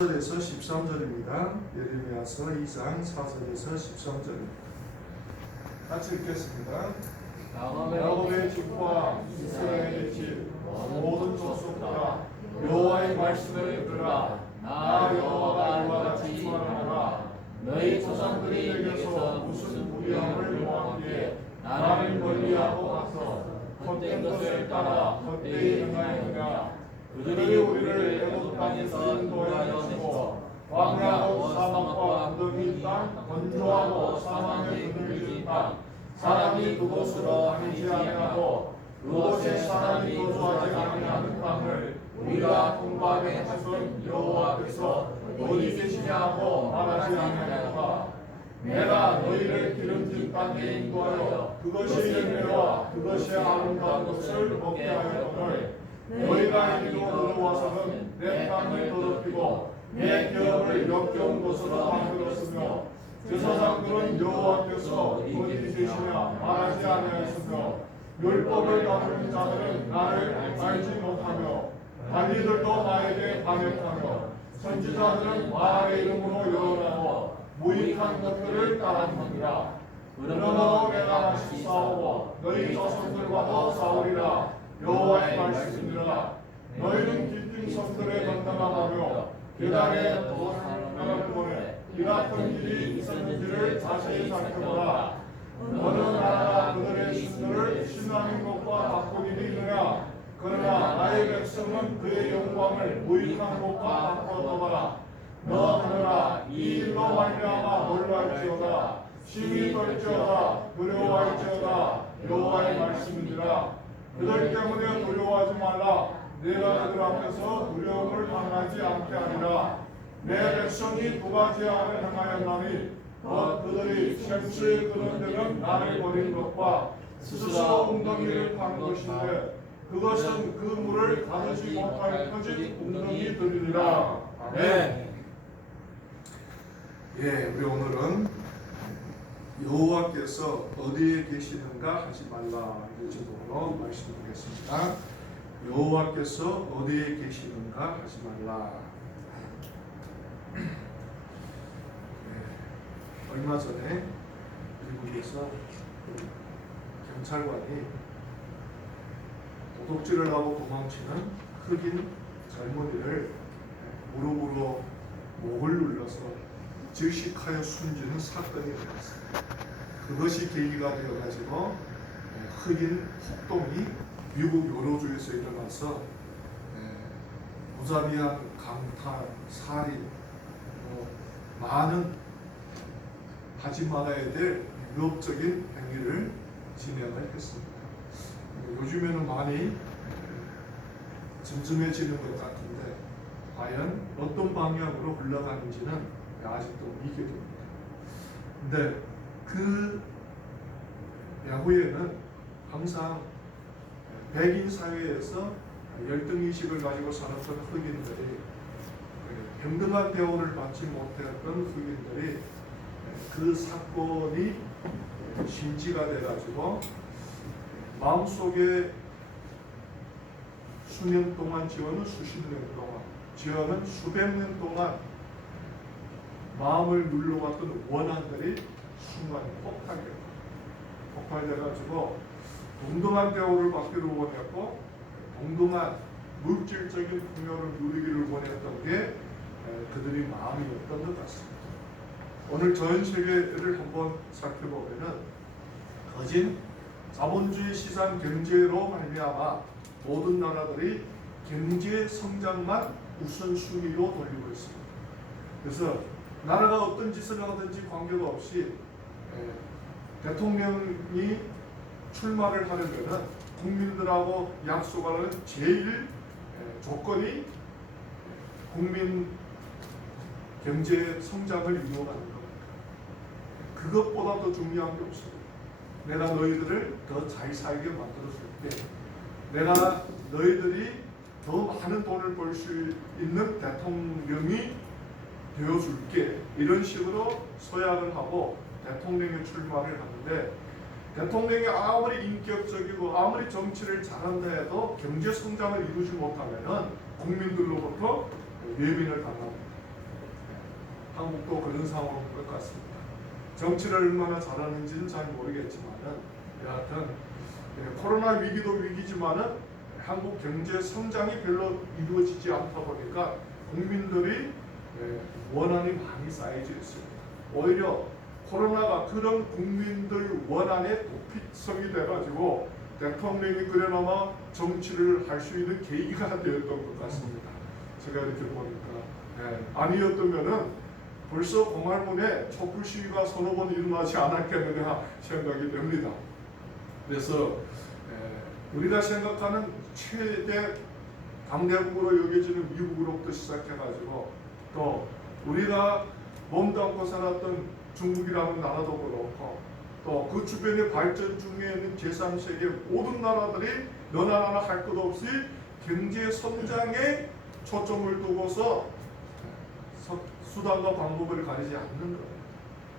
4절에서 13절입니다. 예레미야서 2장 4절에서 13절입니다. 같이 읽겠습니다. 야곱의 집과 이스라엘의 집 모든 족속들아 여호와의 말씀을 들으라. 나 여호와가 이와 같이 말하노라. 너희 조상들이 내게서 무슨 무리함을 모았기에 나를 멀리하고 가서 헛된 것을 따라 헛되이 행하였느냐. 그들이 우리를 애굽 땅에서 인도하여 내서 광야하고 사막과 언덕이 땅 건조하고 사망의 그늘진 땅 사람이 그곳으로 다니지 아니하고 그곳에 사람이 거주하지 아니하는 땅을 우리가 통과하게 하신 여호와께서 어디 계시냐 하고 말하지 아니하노라. 내가 너희를 기름진 땅에 인도하여 그것이 열매와 그것이 아름다운 것을 먹게 하였거늘 너희가 이리로 들어와서는 내 땅을 더럽히고 내 기업을 역겨운 곳으로 만들었으며 제사장들은 여호와께서 어디 계시냐 말하지 아니하였으며 율법을 다루는 자들은 나를 알지 못하며 관리들도 나에게 반역하며 선지자들은 바알의 이름으로 여호라고 무익한 것들을 따랐느니라. 그러므로 내가 다시 싸우고 너희 조상들과도 싸우리라. 여호와의 말씀이라. 너희는 길진 성들에 건너가며 계단에 도망을 보내 이 같은 일이 있었는지를 자세히 살펴보라. 어느 나라가 그들의 신들을 신하는 것과 바꾼 일이 있느냐. 그러나 나의 백성은 그의 영광을 무익한 것과 바꿔놓아라. 너 하느라 이 일로 말미암아 놀랄지어다. 심히 떨지어다. 두려워할지어다. 여호와의 말씀이니라. 그들 때문에 두려워하지 말라. 내가 그들 앞에서 두려움을 당하지 않게 하리라. 내 백성이 두 가지 악을 행하였나니 그들이 샘수에 그런 데는 나를 버린 것과 스스로 웅덩이를 판 것인데 그것은 그 물을 가두지 못할 터진 웅덩이들이니라. 아멘. 우리 오늘은 여호와께서 어디에 계시는가 하지 말라 이 제목으로 말씀드리겠습니다. 여호와께서 어디에 계시는가 하지 말라. 얼마 전에 미국에서 경찰관이 도둑질을 하고 도망치는 흑인 젊은이를 무릎으로 목을 눌러서 질식하여 숨지는 사건이 일어났습니다. 그것이 계기가 되어가지고 흑인 폭동이 미국 여러 주에서 일어나서 무자비한 강탈, 살인, 많은 하지 말아야 될 위협적인 행위를 진행을 했습니다. 요즘에는 많이 즘즘해지는 것 같은데 과연 어떤 방향으로 흘러가는지는 아직도 미개됩니다. 근데 그 야후에는 항상 백인 사회에서 열등의식을 가지고 살았던 흑인들이 평등한 대우를 받지 못했던 흑인들이 그 사건이 심지가 돼가지고 마음속에 수년 동안 지어는 수십 년 동안 지어는 수백 년 동안 마음을 눌러왔던 원한들이 순간 폭발돼가지고 동등한 대우를 받기를 원했고 동등한 물질적인 풍요를 누리기를 원했던 게 그들의 마음이었던 것 같습니다. 오늘 전 세계를 한번 살펴보면은 거진 자본주의 시장 경제로 말미암아 모든 나라들이 경제 성장만 우선순위로 돌리고 있습니다. 그래서 나라가 어떤 짓을 하든지 관계가 없이 대통령이 출마를 하려면 국민들하고 약속하는 제일 조건이 국민 경제 성장을 이루어가는 겁니다. 그것보다 더 중요한 게 없습니다. 내가 너희들을 더 잘 살게 만들어줄게. 내가 너희들이 더 많은 돈을 벌 수 있는 대통령이 되어줄게. 이런 식으로 서약을 하고 대통령에 출마를 하는데 대통령이 아무리 인격적이고 아무리 정치를 잘한다 해도 경제 성장을 이루지 못하면 국민들로부터 외면을 당합니다. 한국도 그런 상황인 것 같습니다. 정치를 얼마나 잘하는지는 잘 모르겠지만은 여하튼 코로나 위기도 위기지만은 한국 경제 성장이 별로 이루어지지 않다 보니까 국민들이 원한이 많이 쌓여져 있습니다. 오히려 코로나가 그런 국민들 원한의 도피성이 돼가지고 대통령이 그래나마 정치를 할 수 있는 계기가 되었던 것 같습니다. 제가 이렇게 보니까 아니었다면은 벌써 공화문에 촛불 시위가 서너 번 일어나지 않았겠느냐 생각이 됩니다. 그래서 우리가 생각하는 최대 강대국으로 여겨지는 미국으로부터 시작해가지고 또 우리가 몸도 않고 살았던 중국이라는 나라도 그렇고 또 그 주변에 발전 중에 있는 제3세계 모든 나라들이 너나 나나 할 것 없이 경제 성장에 초점을 두고서 수단과 방법을 가리지 않는 거예요.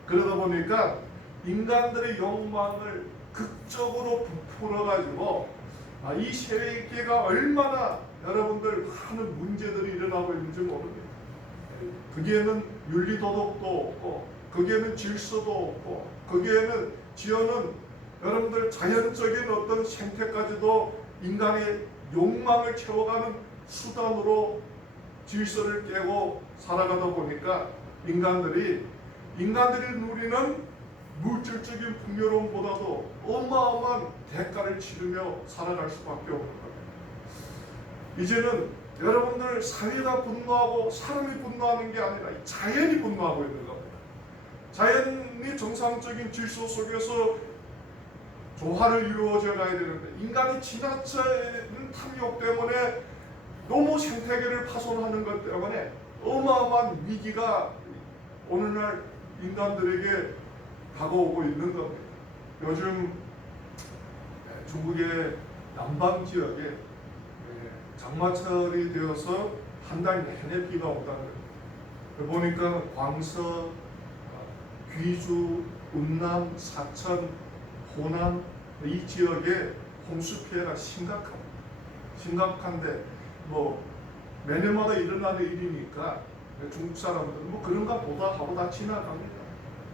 그러다 보니까 인간들의 욕망을 극적으로 부풀어가지고 이 세계가 얼마나 여러분들 많은 문제들이 일어나고 있는지 모릅니다. 거기에는 윤리도덕도 없고 거기에는 질서도 없고 거기에는 지어는 여러분들 자연적인 어떤 생태까지도 인간의 욕망을 채워가는 수단으로 질서를 깨고 살아가다 보니까 인간들이 누리는 물질적인 풍요로움보다도 어마어마한 대가를 치르며 살아갈 수밖에 없는 겁니다. 이제는 여러분들 사회가 분노하고 사람이 분노하는 게 아니라 자연이 분노하고 있는 겁니다. 자연이 정상적인 질서 속에서 조화를 이루어져 가야 되는데 인간이 지나치는 탐욕 때문에 너무 생태계를 파손하는 것 때문에 어마어마한 위기가 오늘날 인간들에게 다가오고 있는 겁니다. 요즘 중국의 남방 지역에 장마철이 되어서 한 달 내내 비가 온다는 거예요. 보니까 광서, 귀주, 운남, 사천, 호남 이 지역에 홍수 피해가 심각한데 뭐 매년마다 일어나는 일이니까 중국 사람들은 뭐 그런가 보다 하고 다 지나갑니다.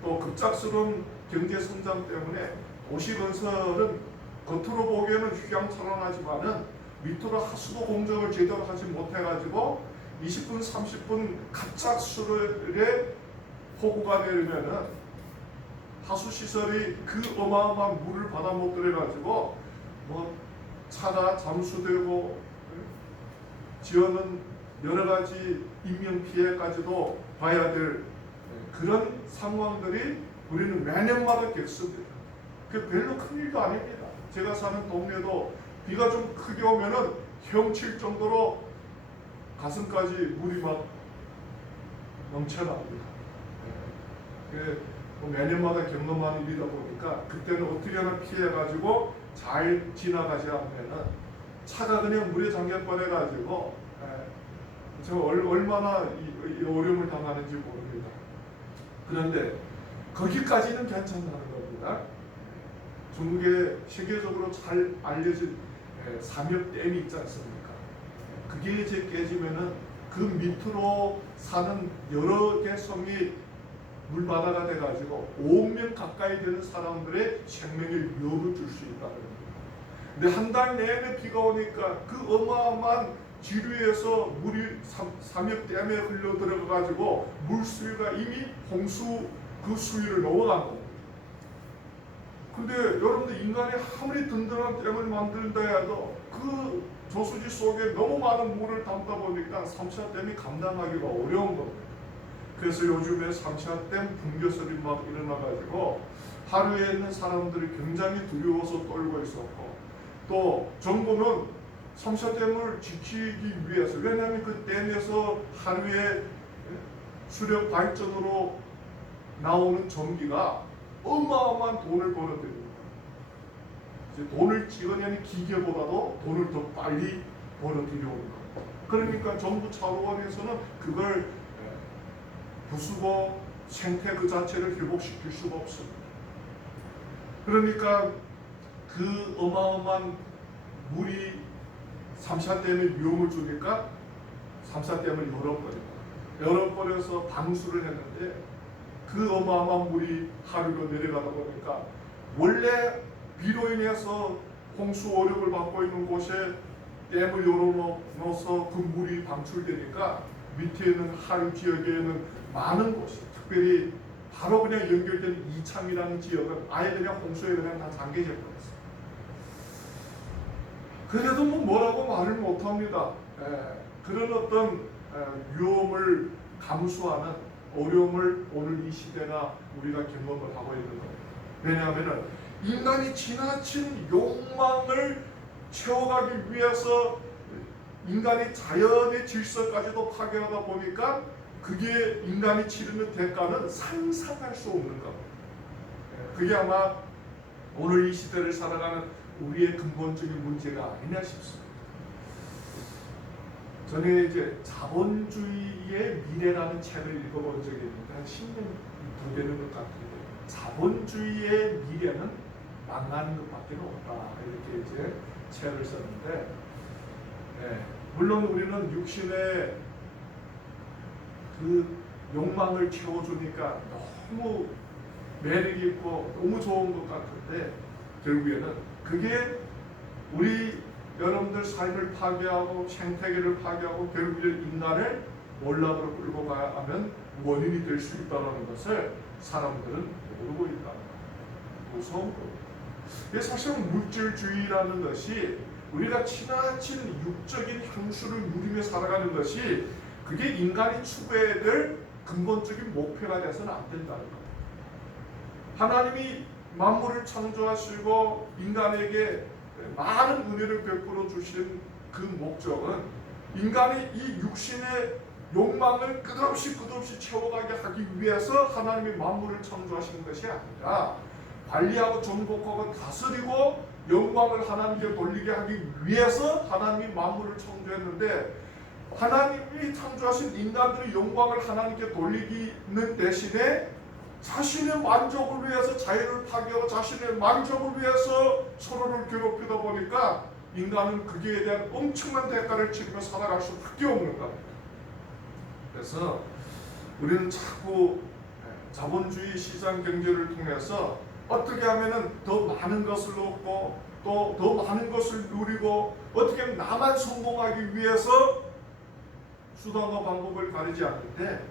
또 급작스러운 경제 성장 때문에 도시 건설은 겉으로 보기에는 휘황찬란하지만은 밑으로 하수도 공정을 제대로 하지 못해가지고 20분, 30분 갑작스레 폭우가 내리면은 하수시설이 그 어마어마한 물을 받아 못 들여가지고 뭐 차가 잠수되고 지어는 여러 가지 인명 피해까지도 봐야 될 그런 상황들이 우리는 매년마다 겪습니다. 그 별로 큰 일도 아닙니다. 제가 사는 동네도 비가 좀 크게 오면은 헤엄칠 정도로 가슴까지 물이 막 넘쳐납니다. 매년마다 경험하는 일이다 보니까 그때는 어떻게 하나 피해가지고 잘 지나가지 않으면은 차가 그냥 물에 잠겨버려가지고 저 얼마나 이 어려움을 당하는지 모릅니다. 그런데 거기까지는 괜찮다는 겁니다. 중국에 세계적으로 잘 알려진 삼엽댐이 있지 않습니까? 그게 이제 깨지면은 그 밑으로 사는 여러 개 섬이 물바다가 돼가지고 5억 명 가까이 되는 사람들의 생명에 위협을 줄 수 있다는 겁니다. 근데 한 달 내내 비가 오니까 그 어마어마한 지류에서 물이 삼엽댐에 흘러 들어가가지고 물수위가 이미 홍수 그 수위를 넘어간 겁니다. 근데 여러분들 인간이 아무리 든든한 댐을 만든다 해도 그 저수지 속에 너무 많은 물을 담다 보니까 삼샤댐이 감당하기가 어려운 겁니다. 그래서 요즘에 삼샤댐 붕괴설이 막 일어나가지고 하루에 있는 사람들이 굉장히 두려워서 떨고 있었고 또 정부는 삼샤댐을 지키기 위해서 왜냐하면 그 댐에서 하루에 수력 발전으로 나오는 전기가 어마어마한 돈을 벌어들입니다. 돈을 찍어내는 기계보다도 돈을 더 빨리 벌어들여오는 겁니다. 그러니까 정부 차원에서는 그걸 부수고 생태 그 자체를 회복시킬 수가 없습니다. 그러니까 그 어마어마한 물이 삼샤댐에 위험을 주니까 삼샤댐을 열어버립니다. 여러 번에서 방수를 했는데 그 어마어마한 물이 하류로 내려가다 보니까 원래 비로 인해서 홍수 어려움을 받고 있는 곳에 댐을 열어놓아서 그 물이 방출되니까 밑에 있는 하류 지역에는 많은 곳이, 특별히 바로 그냥 연결된 이창이라는 지역은 아예 그냥 홍수에 그냥 다 잠겨져 버렸어요. 그래도 뭐라고 말을 못합니다. 그런 어떤 위험을 감수하는 어려움을 오늘 이 시대가 우리가 경험을 하고 있는 거예요. 왜냐하면 인간이 지나친 욕망을 채워가기 위해서 인간의 자연의 질서까지도 파괴하다 보니까 그게 인간이 치르는 대가는 상상할 수 없는 겁니다. 그게 아마 오늘 이 시대를 살아가는 우리의 근본적인 문제가 아니냐 싶습니다. 저는 이제 자본주의의 미래라는 책을 읽어본 적이 있는데 한 10년 더 되는 것 같은데, 자본주의의 미래는 망하는 것밖에 없다, 이렇게 이제 책을 썼는데, 물론 우리는 육신의 그 욕망을 채워주니까 너무 매력이 있고 너무 좋은 것 같은데, 결국에는 그게 우리 여러분들 삶을 파괴하고 생태계를 파괴하고 결국에 인간을 몰락으로 끌고 가면 원인이 될 수 있다는 것을 사람들은 모르고 있다. 무서운 겁니다. 사실 물질주의라는 것이 우리가 지나친 육적인 향수를 누리며 살아가는 것이 그게 인간이 추구해야 될 근본적인 목표가 돼서는 안 된다는 겁니다. 하나님이 만물을 창조하시고 인간에게 많은 은혜를 베풀어 주신 그 목적은 인간이 이 육신의 욕망을 끝없이 채워가게 하기 위해서 하나님이 만물을 창조하신 것이 아니라 관리하고 정복하고 다스리고 영광을 하나님께 돌리게 하기 위해서 하나님이 만물을 창조했는데, 하나님이 창조하신 인간들의 영광을 하나님께 돌리기는 대신에 자신의 만족을 위해서 자연을 파괴하고 자신의 만족을 위해서 서로를 괴롭히다 보니까 인간은 거기에 대한 엄청난 대가를 치르며 살아갈 수밖에 없는 겁니다. 그래서 우리는 자꾸 자본주의 시장 경제를 통해서 어떻게 하면 더 많은 것을 얻고 또 더 많은 것을 누리고 어떻게 하면 나만 성공하기 위해서 수단과 방법을 가리지 않는데,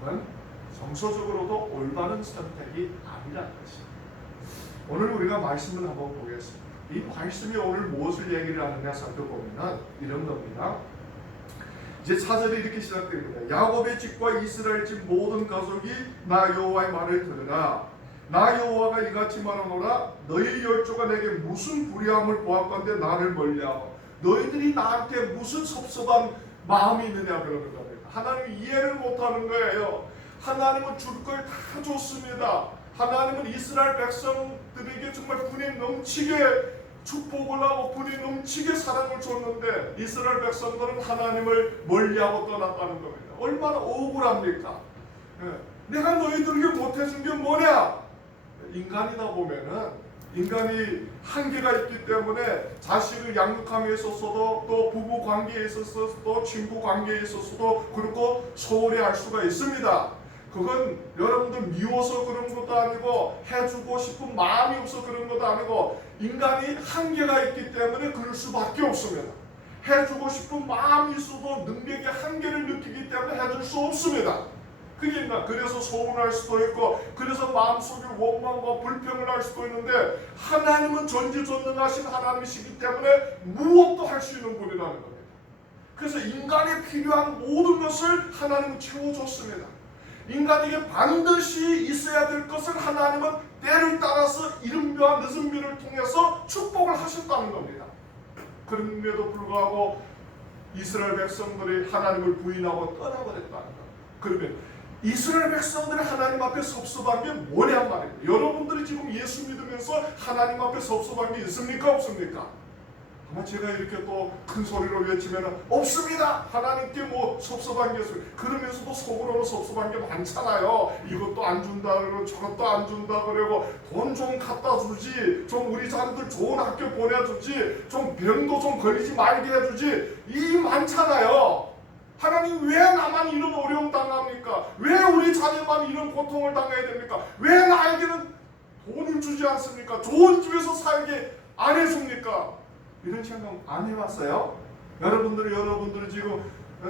그건 정서적으로도 올바른 선택이 아니라는 것입니다. 오늘 우리가 말씀을 한번 보겠습니다. 이 말씀이 오늘 무엇을 얘기를 하느냐 살펴보면 이런 겁니다. 이제 4절이 이렇게 시작됩니다. 야곱의 집과 이스라엘 집 모든 가족이 나 여호와의 말을 들으라. 나 여호와가 이같이 말하노라. 너희 열조가 내게 무슨 불의함을 보았건대 나를 멀리하고 너희들이 나한테 무슨 섭섭한 마음이 있느냐 그러는 겁니다. 하나님이 이해를 못하는 거예요. 하나님은 줄 걸 다 줬습니다. 하나님은 이스라엘 백성들에게 정말 분이 넘치게 축복을 하고 분이 넘치게 사랑을 줬는데 이스라엘 백성들은 하나님을 멀리하고 떠났다는 겁니다. 얼마나 억울합니까? 내가 너희들에게 못해준 게 뭐냐? 인간이다 보면은 인간이 한계가 있기 때문에 자식을 양육함에 있어서도 또 부부 관계에 있어서 또 친구 관계에 있어서도 그렇고 소홀히 할 수가 있습니다. 그건 여러분들 미워서 그런 것도 아니고 해주고 싶은 마음이 없어 그런 것도 아니고 인간이 한계가 있기 때문에 그럴 수밖에 없습니다. 해주고 싶은 마음이 있어도 능력의 한계를 느끼기 때문에 해줄 수 없습니다. 그게 있나? 그래서 소원할 수도 있고 그래서 마음속에 원망과 불평을 할 수도 있는데 하나님은 전지전능하신 하나님이시기 때문에 무엇도 할 수 있는 분이라는 겁니다. 그래서 인간에 필요한 모든 것을 하나님은 채워줬습니다. 인간에게 반드시 있어야 될 것을 하나님은 때를 따라서 이른비와 늦은비를 통해서 축복을 하셨다는 겁니다. 그럼에도 불구하고 이스라엘 백성들이 하나님을 부인하고 떠나버렸다는 겁니다. 그러면 이스라엘 백성들이 하나님 앞에 섭섭한 게 뭐냔 말입니다. 여러분들이 지금 예수 믿으면서 하나님 앞에 섭섭한 게 있습니까? 없습니까? 아마 제가 이렇게 또 큰 소리로 외치면 없습니다. 하나님께 뭐 섭섭한 게 있어요. 그러면서도 속으로는 섭섭한 게 많잖아요. 이것도 안 준다 그러고 저것도 안 준다 그러고 돈 좀 갖다 주지, 좀 우리 자녀들 좋은 학교 보내주지, 좀 병도 좀 걸리지 말게 해주지, 이 많잖아요. 하나님 왜 나만 이런 어려움 당합니까? 왜 우리 자녀만 이런 고통을 당해야 됩니까? 왜 나에게는 돈을 주지 않습니까? 좋은 집에서 살게 안 해줍니까? 이런 생각 안 해봤어요? 여러분들이 지금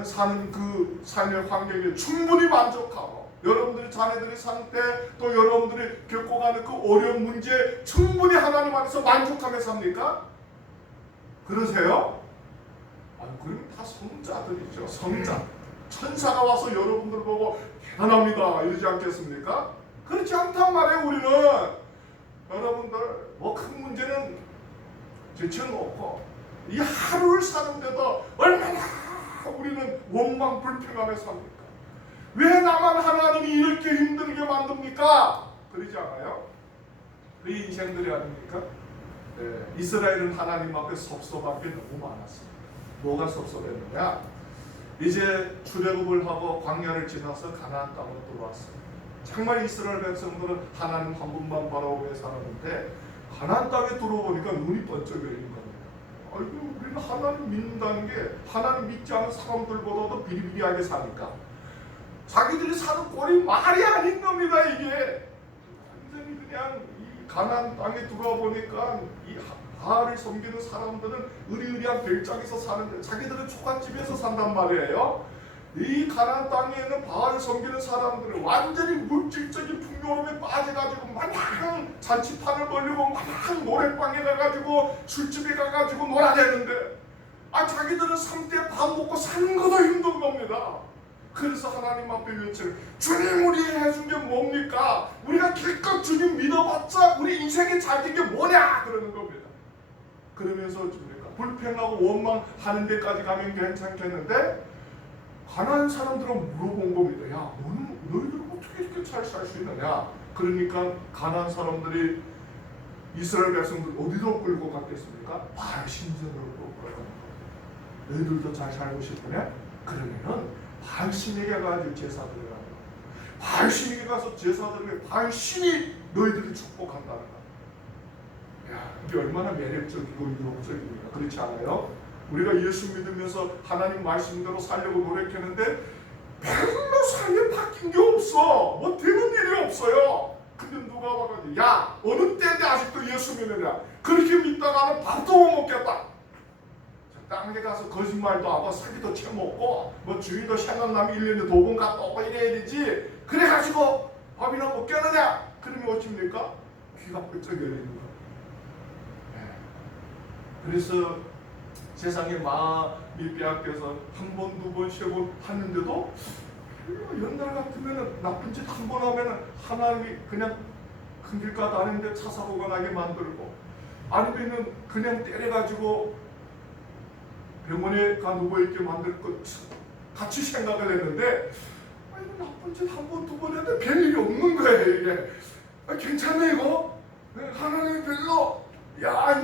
사는 그 삶의 환경에 충분히 만족하고 여러분들이 자녀들이 상태 또 여러분들이 겪어가는 그 어려운 문제에 충분히 하나님 안에서 만족하며 삽니까? 그러세요? 아니, 그럼 다 성자들이죠. 성자. 천사가 와서 여러분들 보고 대단합니다 이러지 않겠습니까? 그렇지 않단 말이에요. 우리는 여러분들 뭐 큰 문제는 제쳐놓고 이 하루를 사는데도 얼마나 우리는 원망 불평하며 삽니까? 왜 나만 하나님이 이렇게 힘들게 만듭니까? 그러지 않아요? 그 인생들이 아닙니까? 네, 이스라엘은 하나님 앞에 섭섭한 게 너무 많았습니다. 뭐가 섭섭했느냐? 이제 출애굽을 하고 광야를 지나서 가나안 땅으로 들어왔어요. 정말 이스라엘 백성들은 하나님 한 분만 바라보며 살았는데 가나안 땅에 들어보니까 눈이 번쩍 열린 겁니다. 아이고, 우리는 하나님 믿는다는 게 하나님 믿지 않은 사람들보다도 비리비리하게 사니까 자기들이 사는 꼴이 말이 아닌 겁니다. 이게 완전히 그냥 이 가나안 땅에 들어와 보니까 이 바알을 섬기는 사람들은 으리으리한 별장에서 사는데 자기들은 초가집에서 산단 말이에요. 이 가나안 땅에 있는 바알을 섬기는 사람들은 완전히 물질적인 풍요로움에 빠져가지고 마냥 잔치판을 벌리고 마냥 노래방에 가가지고 술집에 가가지고 놀아대는데 자기들은 3대 밥 먹고 사는 것도 힘든 겁니다. 그래서 하나님 앞에 외쳐요. 주님, 우리 해준 게 뭡니까? 우리가 기껏 주님 믿어봤자 우리 인생에 잘된 게 뭐냐? 그러는 겁니다. 그러면서 어떻습니까? 불평하고 원망하는 데까지 가면 괜찮겠는데 가난한 사람들은 물어본 겁니다. 야, 너희들은 어떻게 이렇게 잘 살 수 있느냐? 그러니까 가난한 사람들이 이스라엘 백성들 어디로 끌고 갔겠습니까? 바알 신전으로 끌고 가는 거예요. 너희들도 잘 살고 싶으냐? 그러면은 바알 신에게 가가지고 제사 드리라는 거예요. 바알 신에게 가서 제사 드리면 바알 신이 너희들을 축복한다는 거예요. 야, 이게 얼마나 매력적이고 유혹적입니까? 그렇지 않아요? 우리가 예수 믿으면서 하나님 말씀대로 살려고 노력했는데 별로 삶에 바뀐 게 없어. 뭐 되는 일이 없어요. 근데 누가 와가지고 야, 어느 때인데 아직도 예수 믿느냐? 그렇게 믿다가는 밥도 못 먹겠다. 땅에 가서 거짓말도 하고 사기도 쳐먹고 뭐 주인도 생각나면 1년에 도금 갔다 오고 이래야 되지. 그래가지고 밥이나 먹겠느냐? 그러면 어찌입니까? 귀가 펄쩍 열리는 거예요. 그래서 세상에 마음이 빼앗겨서 한 번, 두 번, 세 번 하는데도 옛날 같으면 나쁜 짓 한 번 하면 하나님이 그냥 큰 길가 다니는데 차 사고가 나게 만들고 아니면 그냥 때려가지고 병원에 가 누워있게 만들 것 같이 생각을 했는데 나쁜 짓 한 번, 두 번 했는데 별일이 없는 거예요. 이게 괜찮네 이거? 하나님이 별로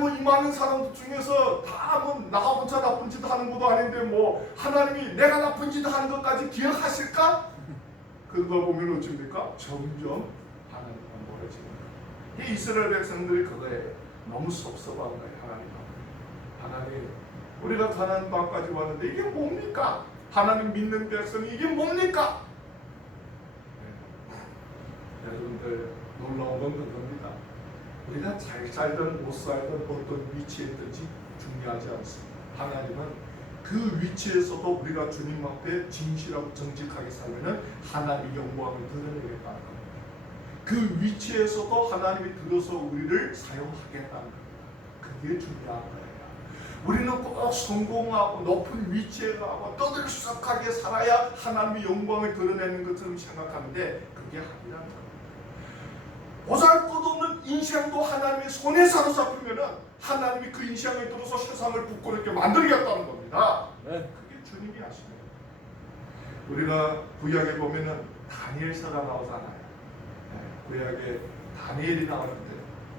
뭐 이 많은 사람들 중에서 다 뭐 나 혼자 나쁜 짓 하는 것도 아닌데 뭐 하나님이 내가 나쁜 짓 하는 것까지 기억하실까? 그거 보면 어찌입니까? 점점 하나님과 멀어지는 거예요. 이스라엘 백성들이 그거에 너무 섭섭한 거예요. 하나님 우리가 가나안 땅까지 왔는데 이게 뭡니까? 하나님 믿는 백성이 이게 뭡니까? 여러분들 놀라운 건 그겁니다. 우리가 잘 살든 못 살든 어떤 위치에 있든지 중요하지 않습니다. 하나님은 그 위치에서도 우리가 주님 앞에 진실하고 정직하게 살면 하나님의 영광을 드러내겠다는 겁니다. 그 위치에서도 하나님이 들어서 우리를 사용하겠다는 겁니다. 그게 중요한 거예요. 우리는 꼭 성공하고 높은 위치에 가고 떠들썩하게 살아야 하나님의 영광을 드러내는 것처럼 생각하는데 그게 아니라는 거예요. 보잘것없는 인생도 하나님의 손에 사로잡히면 하나님이 그 인생을 들어서 세상을 부끄럽게 만들겠다는 겁니다. 그게 주님이 하시는 거예요. 우리가 구약에 보면은 다니엘서가 나오잖아요. 구약에 다니엘이 나오는데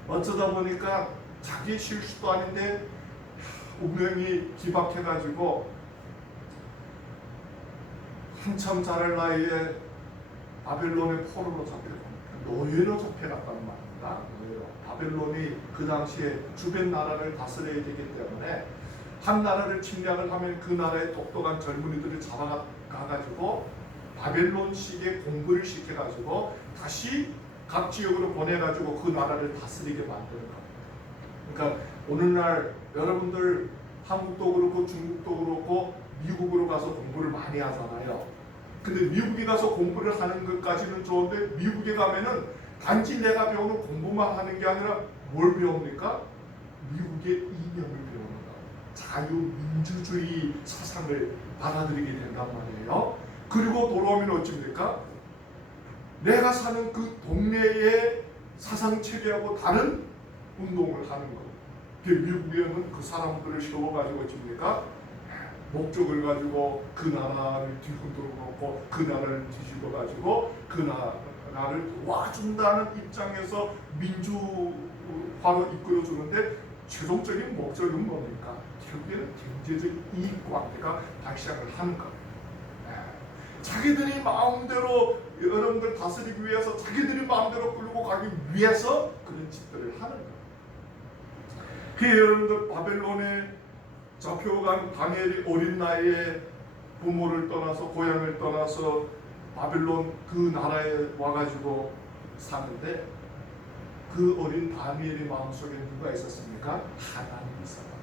어쩌다 보니까 자기의 실수도 아닌데 운명이 기박해가지고 한참 자랄 나이에 바벨론의 포로로 잡혀요. 노예로 잡혀갔단 말입니다. 노예로. 바벨론이 그 당시에 주변 나라를 다스려야 되기 때문에 한 나라를 침략을 하면 그 나라의 똑똑한 젊은이들을 가가지고 바벨론식의 공부를 시켜가지고 다시 각 지역으로 보내가지고 그 나라를 다스리게 만드는 겁니다. 그러니까 오늘날 여러분들 한국도 그렇고 중국도 그렇고 미국으로 가서 공부를 많이 하잖아요. 근데 미국에 가서 공부를 하는 것까지는 좋은데 미국에 가면은 단지 내가 배우는 공부만 하는 게 아니라 뭘 배웁니까? 미국의 이념을 배우는 거. 자유민주주의 사상을 받아들이게 된단 말이에요. 그리고 돌아오면 어찌입니까? 내가 사는 그 동네의 사상체계하고 다른 운동을 하는 거. 미국에는 그 사람들을 세워가지고 어찌입니까? 목적을 가지고 그 나라를 뒤흔들어 놓고 그 나라를 뒤집어 가지고 그 나라를 도와준다는 입장에서 민주화로 이끌어 주는데 최종적인 목적은 뭡니까? 결국에는 경제적 이익 관계가 발생을 하는 겁니다. 자기들이 마음대로 여러분들 다스리기 위해서 자기들이 마음대로 끌고 가기 위해서 그런 짓들을 하는 겁니다. 그 여러분들 바벨론에 잡혀간 다니엘이 어린 나이에 부모를 떠나서 고향을 떠나서 바벨론 그 나라에 와가지고 사는데 그 어린 다니엘의 마음속에 누가 있었습니까? 하나님이 있었다.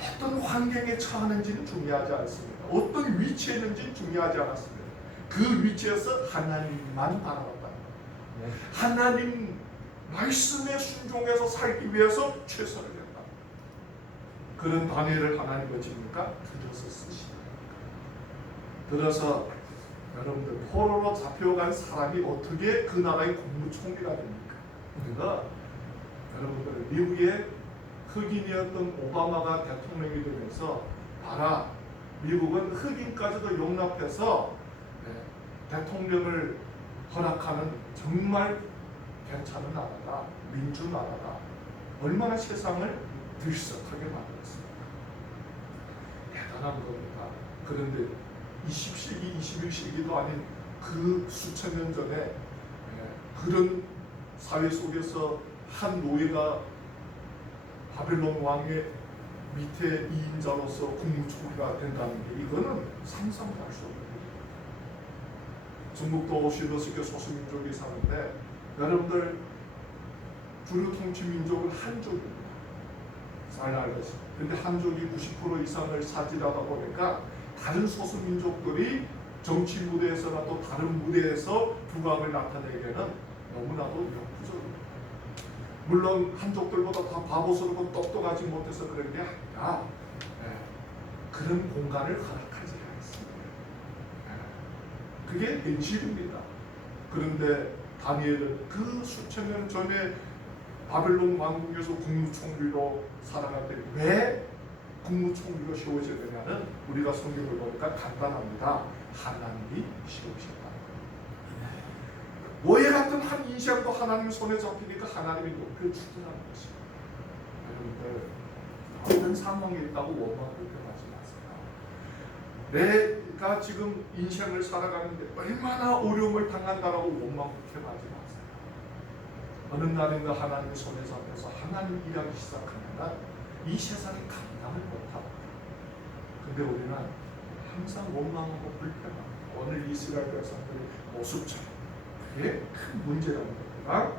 어떤 환경에 처하는지는 중요하지 않습니다. 어떤 위치에 있는지는 중요하지 않았습니다. 그 위치에서 하나님만 바라봤다. 하나님 말씀에 순종해서 살기 위해서 최선을 다했다. 그런 다니엘을 하나님 어찌입니까? 들어서 쓰시는 겁니다. 들어서 여러분들 포로로 잡혀간 사람이 어떻게 그 나라의 국무총리가 됩니까? 우리가 여러분들 미국의 흑인이었던 오바마가 대통령이 되면서 봐라, 미국은 흑인까지도 용납해서 대통령을 허락하는 정말 괜찮은 나라다, 민주 나라다. 얼마나 세상을 들썩하게 만들었습니다. 대단한 겁니다. 그런데 20세기, 21세기도 아닌 그 수천 년 전에 그런 사회 속에서 한 노예가 바벨론 왕의 밑에 2인자로서 국무총리가 된다는 게 이거는 상상도 할 수 없는 일입니다. 중국도 56개 소수민족이 사는데 여러분들 주류 통치 민족은 한족입니다. 잘 알겠습니다. 근데 한족이 90% 이상을 차지하다 보니까 다른 소수민족들이 정치 무대에서나 또 다른 무대에서 두각을 나타내기에는 너무나도 역부족입니다. 물론 한족들보다 다 바보스럽고 똑똑하지 못해서 그런 게 아니라 그런 공간을 허락하지 않습니다. 그게 현실입니다. 그런데 다니엘은 그 수천 년 전에 바벨론 왕국에서 국무총리로 살아갈 때 왜 국무총리로 세워져야 되냐는 우리가 성경을 보니까 간단합니다. 하나님이 세우셨다. 노예 같은 한 인생도 하나님 손에 잡히니까 하나님이 높여주더라는 것입니다. 여러분들 어떤 상황이 있다고 원망 불평하지 마세요. 내가 지금 인생을 살아가는데 얼마나 어려움을 당한다라고 원망 불평하지 마세요. 어느 날인가 하나님의 손에 잡혀서 하나님 일하기 시작하면 이 세상이 감당을 못합니다. 근데 우리는 항상 원망하고 불평하고 오늘 이스라엘 백성들의 모습처럼 그게 큰 문제라는 겁니다.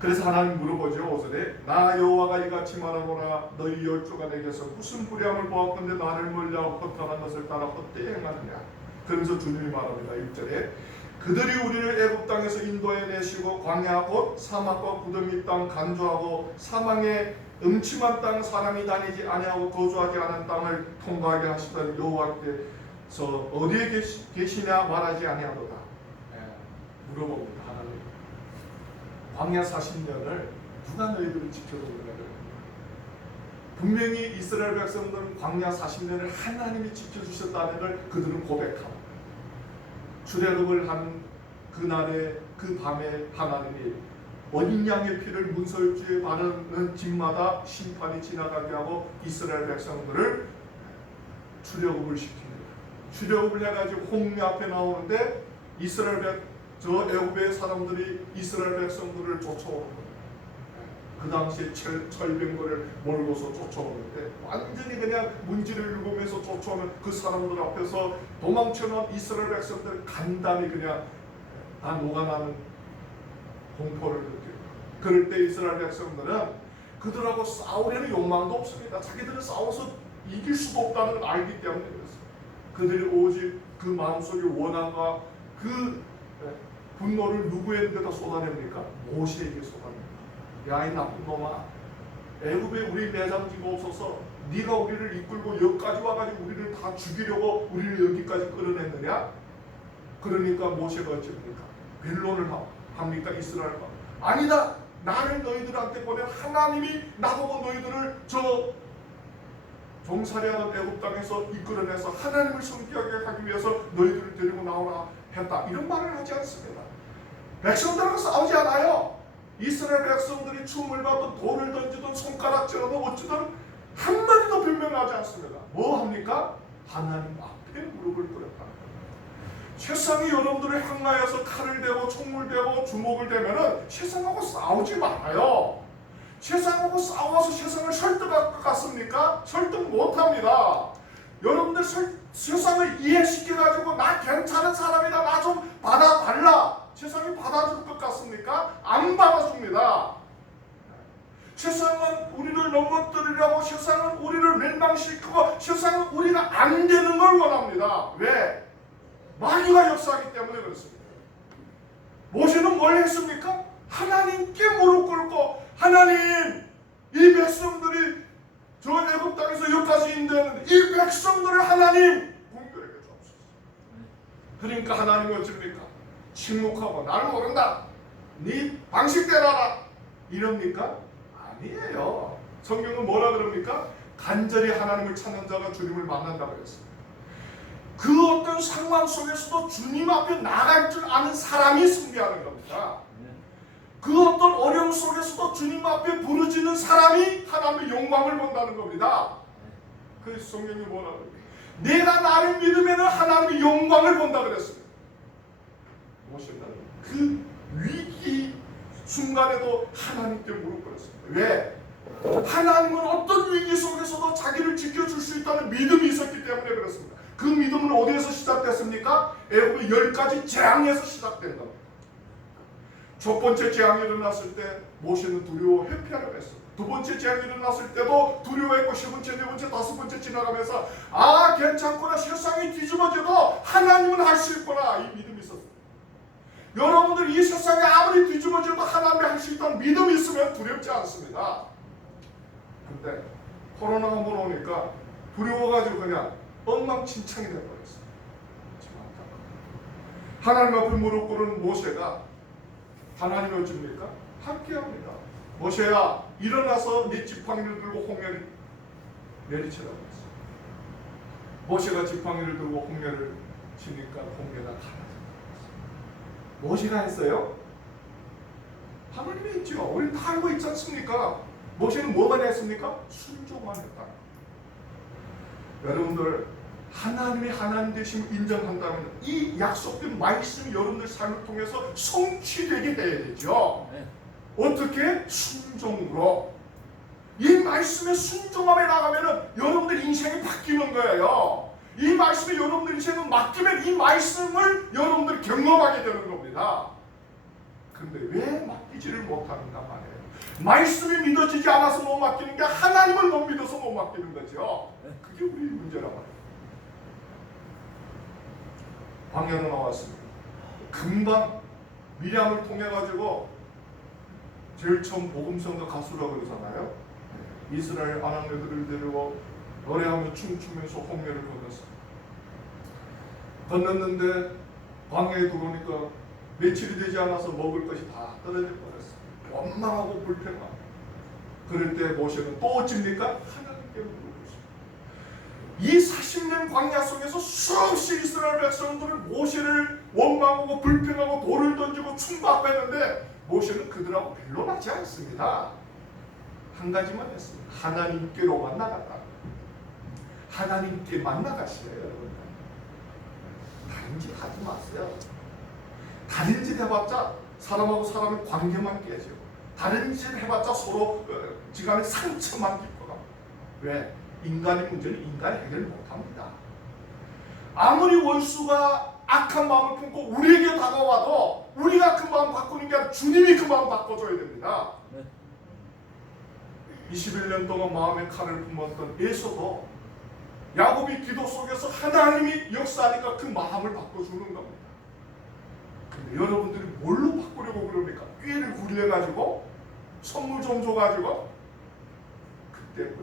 그래서 하나님 물어보죠. 5절에 나 여호와가 이같이 말하노라 너희 열조가 내게서 무슨 불량을 보았건대 나를 멀리하고 허탄한 것을 따라 헛되이 행하느냐. 그러면서 주님이 말합니다. 1절에 그들이 우리를 애굽 땅에서 인도해 내시고 광야 곧 사막과 구덩이 땅 간주하고 사망의 음침한 땅 사람이 다니지 아니하고 거주하지 않은 땅을 통과하게 하시던 여호와께서 어디에 계시냐 말하지 아니하도다. 물어봅니다. 하나님 광야 40년을 누가 너희들을 지켜줬느냐. 분명히 이스라엘 백성들은 광야 40년을 하나님이 지켜주셨다는 걸 그들은 고백합니다. 출애굽을 한 그날에 그 밤에 하나님이 어린 양의 피를 문설주에 바르는 집마다 심판이 지나가게 하고 이스라엘 백성들을 출애굽을 시킵니다. 출애굽을 해가지고 홍해 앞에 나오는데 저 애굽의 사람들이 이스라엘 백성들을 쫓아오는 거예요. 그 당시에 철병거를 몰고서 쫓아오는데 완전히 그냥 문지를 읽으면서 쫓아오는 그 사람들 앞에서 도망쳐나온 이스라엘 백성들 간단히 그냥 다 녹아나는 공포를 느끼고, 그럴 때 이스라엘 백성들은 그들하고 싸우려는 욕망도 없습니다. 자기들은 싸워서 이길 수도 없다는 걸 알기 때문에 그렇습니다. 그들이 오직 그 마음속의 원함과 그 분노를 누구에게다 쏟아냅니까? 모세에게 쏟아냅니다. 야, 이 나쁜 놈아, 애굽에 우리 내장지가 없어서 네가 우리를 이끌고 여기까지 와가지고 우리를 다 죽이려고 우리를 여기까지 끌어냈느냐? 그러니까 모세가 어찌합니까? 변론을 합니까? 이스라엘과 아니다, 나를 너희들한테 보낸 하나님이 나보고 너희들을 저 종살이하던 애굽 땅에서 이끌어내서 하나님을 섬기게 하기 위해서 너희들을 데리고 나오라 했다, 이런 말을 하지 않습니다. 백성들하고 싸우지 않아요. 이스라엘 백성들이 춤을 받든 돌을 던지든 손가락질하든 어찌든 한마디도 변명하지 않습니다. 뭐 합니까? 하나님 앞에 무릎을 꿇었다. 세상이 여러분들을 향하여서 칼을 대고 총을 대고 주먹을 대면은 세상하고 싸우지 말아요. 세상하고 싸워서 세상을 설득할 것 같습니까? 설득 못합니다. 여러분들 세상을 이해시켜가지고 나 괜찮은 사람이다, 나 좀 받아달라, 세상이 받아줄 것 같습니까? 안 받아줍니다. 세상은 우리를 넘어뜨리려고, 세상은 우리를 멸망시키고, 세상은 우리가 안 되는 걸 원합니다. 왜? 마귀가 역사하기 때문에 그렇습니다. 모세는 뭘 했습니까? 하나님께 무릎 꿇고, 하나님, 이 백성들이 저 애굽 땅에서 여기까지 인도했는데 이 백성들을 하나님 공별하게 주옵소서. 그러니까 하나님은 어찌합니까? 침묵하고 나를 모른다, 네 방식대로 하라, 이럽니까? 아니에요. 성경은 뭐라 그럽니까? 간절히 하나님을 찾는 자가 주님을 만난다고 했습니다. 그 어떤 상황 속에서도 주님 앞에 나갈 줄 아는 사람이 승리하는 겁니다. 그 어떤 어려움 속에서도 주님 앞에 부르짖는 사람이 하나님의 영광을 본다는 겁니다. 그 성경이 뭐라 그래요? 내가 나를 믿으면 하나님의 영광을 본다 그랬습니다. 모세는 그 위기 순간에도 하나님께 무릎 꿇었습니다. 왜? 하나님은 어떤 위기 속에서도 자기를 지켜줄 수 있다는 믿음이 있었기 때문에 그렇습니다. 그 믿음은 어디에서 시작됐습니까? 애굽의 10가지 재앙에서 시작된 겁니다. 첫 번째 재앙이 일어났을 때 모세는 두려워 회피하려고 했어요. 두 번째 재앙이 일어났을 때도 두려워했고, 세 번째, 네 번째, 다섯 번째 지나가면서 아, 괜찮구나, 세상이 뒤집어져도 하나님은 할 수 있구나, 이 믿음이 있었어요. 여러분들 이 세상이 아무리 뒤집어져도 하나님이 할 수 있다는 믿음이 있으면 두렵지 않습니다. 근데 코로나가 한번 오니까 두려워가지고 그냥 엉망진창이 돼버렸어요. 하나님 앞에 무릎 꿇은 모세가 하나님이 어찌합니까? 함께합니다. 모세야, 일어나서 네 지팡이를 들고 홍해를 내리치라고 했어요. 모세가 지팡이를 들고 홍해를 치니까 홍해가 갈라졌어요. 모세가 했어요? 하나님이 했죠. 우리는 다 알고 있지 않습니까? 모세는 뭐만 했습니까? 순종만 했다. 여러분들, 하나님이 하나님 되심을 인정한다면 이 약속된 말씀이 여러분들 삶을 통해서 성취되게 해야 되죠. 어떻게? 순종으로. 이 말씀에 순종함에 나가면은 여러분들 인생이 바뀌는 거예요. 이 말씀에 여러분들 인생을 맡기면 이 말씀을 여러분들 경험하게 되는 겁니다. 근데 왜 맡기지를 못하는가 말이에요. 말씀이 믿어지지 않아서 못 맡기는 게 하나님을 못 믿어서 못 맡기는 거죠. 그게 우리 문제란 말이에요. 광야로 나왔습니다. 금방 미리암을 통해 가지고 제일 처음 복음성가 가수라고 그러잖아요. 이스라엘 아낙네들을 데리고 노래하며 춤추면서 홍해를 건넜는데 광야에 들어오니까 며칠이 되지 않아서 먹을 것이 다 떨어져 버렸어요. 원망하고 불평하고. 그럴 때 모세는 또 어찌입니까? 하나님께 물어보십니다. 이 40년 광야 속에서 수없이 이스라엘 백성들은 모세를 원망하고 불평하고 돌을 던지고 충고하고 했는데 모세는 그들하고 변론하지 않습니다. 한 가지만 했습니다. 하나님께로만 나갔다. 하나님께만 나가시래요, 여러분. 다른 짓 하지 마세요. 다른 짓 해봤자 사람하고 사람의 관계만 깨지고, 다른 짓 해봤자 서로 지간에 상처만 깊고 갑니다. 왜? 인간의 문제는 인간이 해결 못합니다. 아무리 원수가 악한 마음을 품고 우리에게 다가와도 우리가 그 마음 바꾸는 게 아니라 주님이 그 마음 바꿔줘야 됩니다. 21년 동안 마음의 칼을 품었던 에서도 야곱이 기도 속에서 하나님이 역사하니까 그 마음을 바꿔주는 겁니다. 근데 여러분들이 뭘로 바꾸려고 그럽니까? 꾀를 굴려가지고 선물 좀 줘가지고 그때부터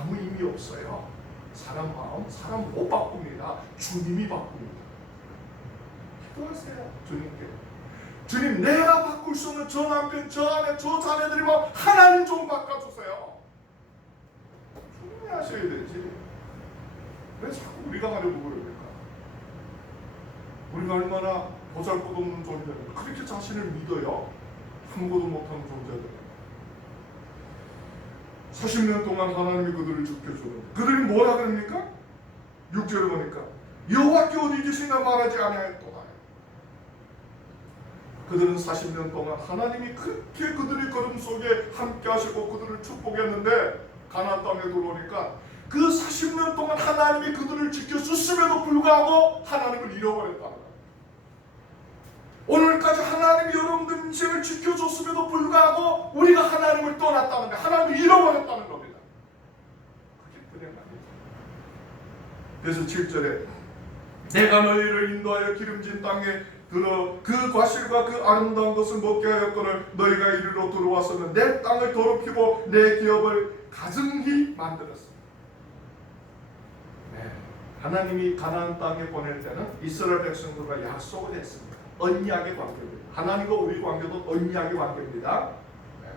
아무 의미 없어요. 사람 마음, 사람 못 바꿉니다. 주님이 바꿉니다. 기도하세요. 주님께. 주님, 내가 바꿀 수 없는 저 남편, 저 아내, 저 자녀들이 뭐 하나님 좀 바꿔주세요. 주님이 하셔야 되지. 왜 자꾸 우리가 하려고 그럽니까? 우리가 얼마나 보잘것없는 존재입니까? 그렇게 자신을 믿어요? 아무것도 못하는 존재들. 40년 동안 하나님이 그들을 지켜주는 그들이 뭐라 그럽니까? 6절을 보니까 여호와께 어디 계시나 말하지 아니하였도다. 그들은 40년 동안 하나님이 그렇게 그들의 걸음 속에 함께 하시고 그들을 축복했는데 가나안 땅에 들어오니까 그 40년 동안 하나님이 그들을 지켜줬음에도 불구하고 하나님을 잃어버렸다는 거예요. 오늘까지 하나님이 여러분들 인생을 지켜줬음에도 불구하고 우리가 하나님을 떠났다는 거예요. 하나님을 잃어버렸다는 겁니다. 그게 그냥 아니죠. 그래서 7절에 내가 너희를 인도하여 기름진 땅에 들어 그 과실과 그 아름다운 것을 먹게 하였거늘 너희가 이리로 들어와서는 내 땅을 더럽히고 내 기업을 가증히 만들었습니다. 네. 하나님이 가나안 땅에 보낼 때는 이스라엘 백성들과 약속을 했습니다. 언약의 관계입니다. 하나님과 우리 관계도 언약의 관계입니다. 네.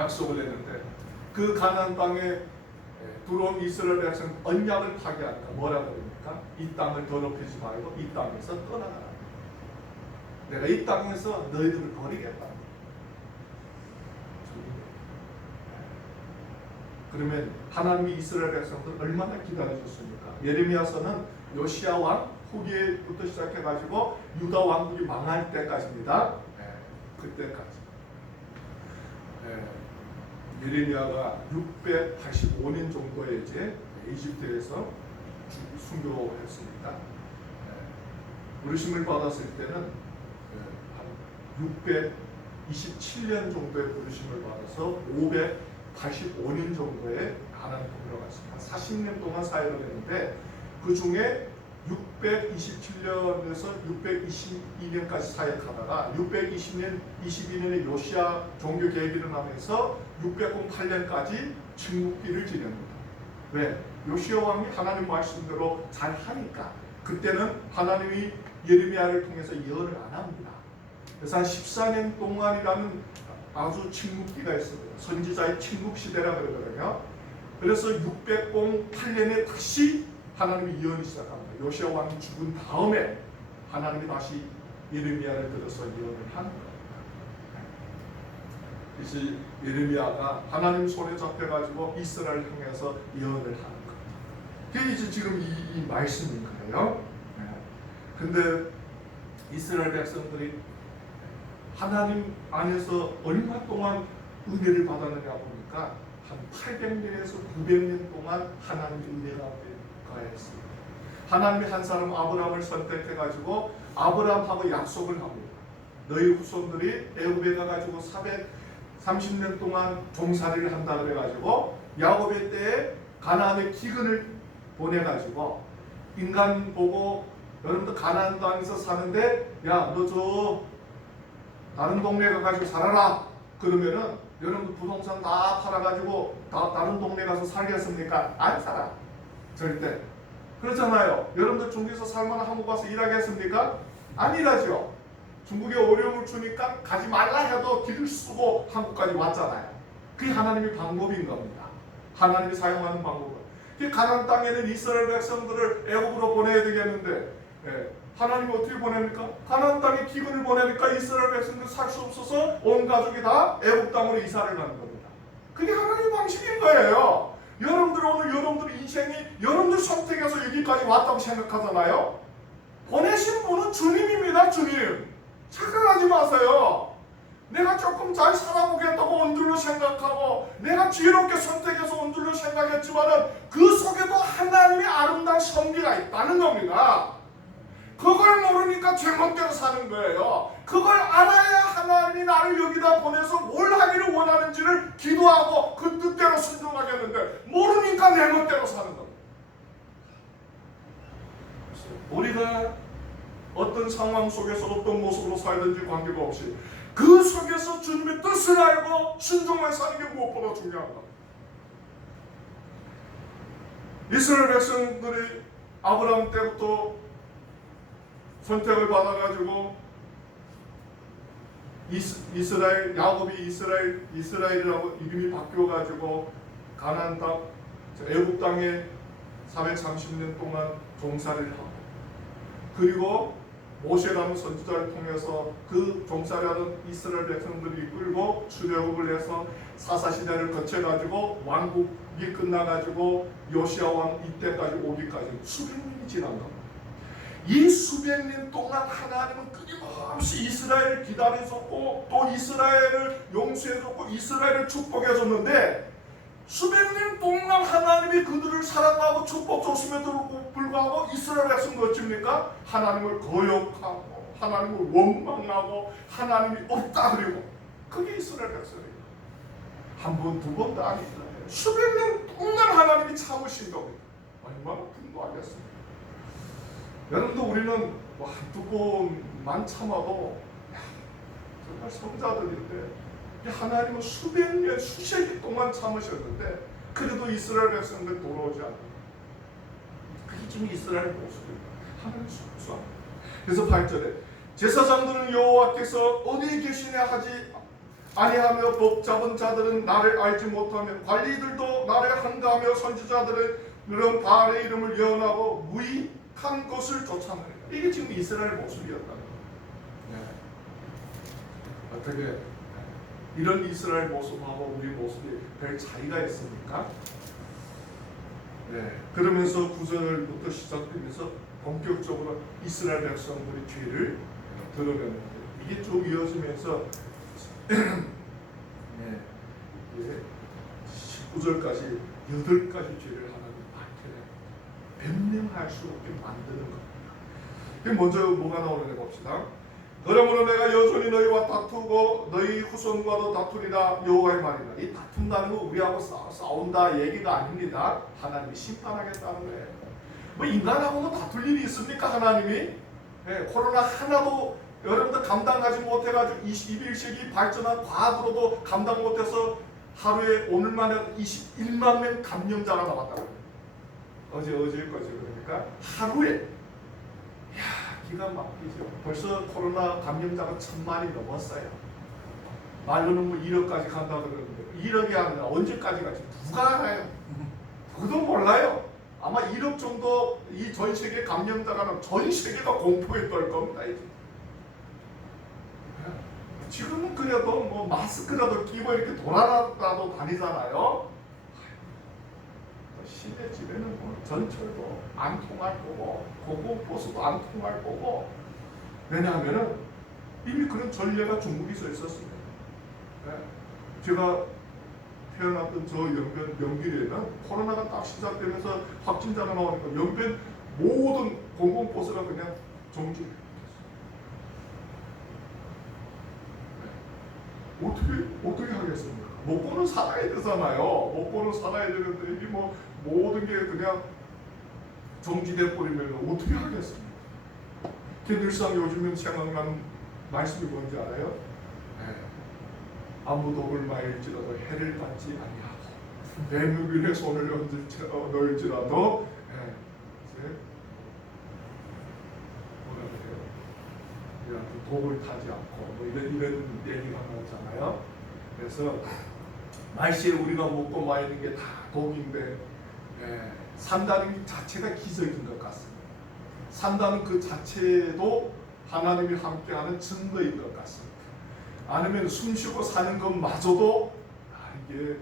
약속을 했는데 그 가나안 땅에 들어온 이스라엘 백성 언약을 파괴하니까 뭐라 그럽니까? 이 땅을 더럽히지 말고 이 땅에서 떠나가라. 내가 이 땅에서 너희들을 버리겠다. 그러면 하나님이 이스라엘 백성들 얼마나 기다려줬습니까? 예레미야서는 요시야 왕 후기부터 시작해가지고 유다 왕국이 망할 때까지입니다. 네, 그때까지. 네, 예레미야가 685년 정도에 이제 이집트에서 순교했습니다. 네, 부르심을 받았을 때는 한 627년 정도의 부르심을 받아서 585년 정도에 가나안에 들어갔습니다. 40년 동안 사역을 했는데 그 중에 627년에서 622년까지 사역하다가 620년, 22년에 요시야 종교 개혁이 일어나면서 608년까지 침묵기를 지냅니다. 왜? 요시야 왕이 하나님 말씀대로 잘 하니까 그때는 하나님이 예레미야를 통해서 예언을 안 합니다. 그래서 한 14년 동안이라는 아주 침묵기가 있습니다. 선지자의 침묵 시대라 그러거든요. 그래서 608년에 다시 하나님이 예언이 시작합니다. 요시야 왕이 죽은 다음에 하나님이 다시 예레미야를 들어서 예언을 하는 겁니다. 그래서 예레미야가 하나님 손에 잡혀가지고 이스라엘을 향해서 예언을 하는 겁니다. 그게 이제 지금 이 말씀인 거예요. 근데 이스라엘 백성들이 하나님 안에서 얼마 동안 은혜를 받았느냐 보니까 한 800년에서 900년 동안 하나님의 은혜가 가했습니다. 하나님이 한 사람 아브라함을 선택해가지고 아브라함하고 약속을 합니다. 너희 후손들이 애굽에 가가지고 430년 동안 종살이를 한다 그래가지고 야곱의 때에 가나안의 기근을 보내가지고 인간 보고 여러분들 가나안 땅에서 사는데 야 너 저 다른 동네 가가지고 살아라 그러면은 여러분들 부동산 다 팔아가지고 다른 동네 가서 살겠습니까? 안 살아. 절대. 그렇잖아요. 여러분들 중국에서 살만한 한국 가서 일하겠습니까? 아니라죠. 중국에 어려움을 주니까 가지 말라 해도 길을 쓰고 한국까지 왔잖아요. 그게 하나님의 방법인 겁니다. 하나님이 사용하는 방법은. 가나안 땅에는 이스라엘 백성들을 애굽으로 보내야 되겠는데 하나님이 어떻게 보냅니까? 가나안 땅에 기근을 보내니까 이스라엘 백성들 살 수 없어서 온 가족이 다 애굽 땅으로 이사를 가는 겁니다. 그게 하나님의 방식인 거예요. 여러분들 오늘 여러분들 인생이 여러분들 선택해서 여기까지 왔다고 생각하잖아요. 보내신 분은 주님입니다. 주님. 착각하지 마세요. 내가 조금 잘 살아보겠다고 온줄로 생각하고 내가 지혜롭게 선택해서 온줄로 생각했지만은 그 속에도 하나님의 아름다운 섭리가 있다는 겁니다. 그걸 모르니까 제멋대로 사는 거예요. 그걸 알아야 하나님이 나를 여기다 보내서 뭘 하기를 원하는지를 기도하고 그 뜻대로 순종하겠는데 모르니까 내 멋대로 사는 겁니다. 우리가 어떤 상황 속에서 어떤 모습으로 살든지 관계가 없이 그 속에서 주님의 뜻을 알고 순종만 사는 게 무엇보다 중요한 겁니다. 이스라엘 백성들이 아브라함 때부터 선택을 받아가지고 이스라엘, 야곱이 이스라엘이라고 이름이 바뀌어가지고 가나안 땅, 애굽 땅에 430년 동안 종살이를 하고, 그리고 모세라는 선지자를 통해서 그 종살이하는 이스라엘 백성들이 이끌고 출애굽을 해서 사사시대를 거쳐가지고 왕국이 끝나가지고 요시야 왕 이때까지 오기까지 수백 년이 지난 겁니다. 이 수백 년 동안 하나님은 끊임없이 이스라엘을 기다리셨고 또 이스라엘을 용서해줬고 이스라엘을 축복해줬는데 수백 년 동안 하나님이 그들을 사랑하고 축복줬음에도 불구하고 이스라엘 백성은 어찌입니까? 하나님을 거역하고 하나님을 원망하고 하나님이 없다 그리고 그게 이스라엘 백성이에요. 한 번, 두 번도 아니다. 수백 년 동안 하나님이 참으신 겁니다. 얼마나 분노하겠습니까? 여러분도 우리는 뭐 한두 번만 참아도 정말 성자들인데 하나님은 수백 년, 수세기 동안 참으셨는데 그래도 이스라엘 백성들 돌아오지 않는 그게 지금 이스라엘 모습입니다. 하나님 순수합니다. 그래서 8절에 제사장들은 여호와께서 어디에 계시냐 하지 아니하며 복 잡은 자들은 나를 알지 못하며 관리들도 나를 한가하며 선지자들은 바알의 이름을 예언하고 무익한 것을 쫓아내라. 이게 지금 이스라엘 모습이었다는 거예요. 네. 어떻게 이런 이스라엘 모습하고 우리 모습이 별 차이가 있습니까? 네. 그러면서 9절부터 시작되면서 본격적으로 이스라엘 백성들의 죄를 드러내는데 이게 쭉 이어지면서 네. 19절까지 8가지 죄를 하나님 밝혀내 변명할 수 없게 만드는 겁니다. 먼저 뭐가 나오는지 봅시다. 그러므로 내가 여전히 너희와 다투고 너희 후손과도 다투리라 여호와의 말이다. 이 다툰다는 거 우리하고 싸운다 얘기가 아닙니다. 하나님이 심판하겠다는 거예요. 뭐 인간하고도 다툴 일이 있습니까? 하나님이 네, 코로나 하나도 여러분들 감당하지 못해가지고 21세기 발전한 과학으로도 감당 못해서 하루에 오늘만 해도 21만 명 감염자가 나왔다고 해요. 어제일 거죠. 그러니까 하루에 기가 막히죠. 벌써 코로나 감염자가 1000만이 넘었어요. 말로는 뭐 1억까지 간다고 그러는데 1억이 아니라 언제까지 갈지 누가 알아요? 누구도 몰라요. 아마 1억 정도 이 전 세계 감염자가 전 세계가 공포에 떨 겁니다. 이제. 지금은 그래도 뭐 마스크라도 끼고 이렇게 돌아다니고 다니잖아요. 시내 집에는 뭐 전철도 안 통할 거고 고속버스도 안 통할 거고 왜냐하면은 이미 그런 전례가 중국에서 있었습니다. 네. 제가 태어났던 저 연변 명길에는 코로나가 딱 시작되면서 확진자가 나오니까 연변 모든 공공버스가 그냥 정지됐어요. 네. 어떻게 하겠습니까? 먹고는 살아야 되잖아요. 먹고는 살아야 되는데 이게 뭐 모든 게 그냥 정지돼 버리면 어떻게 하겠습니까? 늘상 요즘은 생각나는 말씀이 뭔지 알아요? 네. 아무 독을 마일지라도 해를 받지 아니하고 내 누비의 손을 넣을지라도 네. 이제 뭐라 그래요? 독을 타지 않고 뭐 이런 얘기가 나오잖아요. 그래서 말씨에 우리가 먹고 마이는 게 다 독인데 산다는 자체가 기적인 것 같습니다. 산다는 그 자체도 하나님이 함께하는 증거인 것 같습니다. 아니면 숨쉬고 사는 것마저도 이게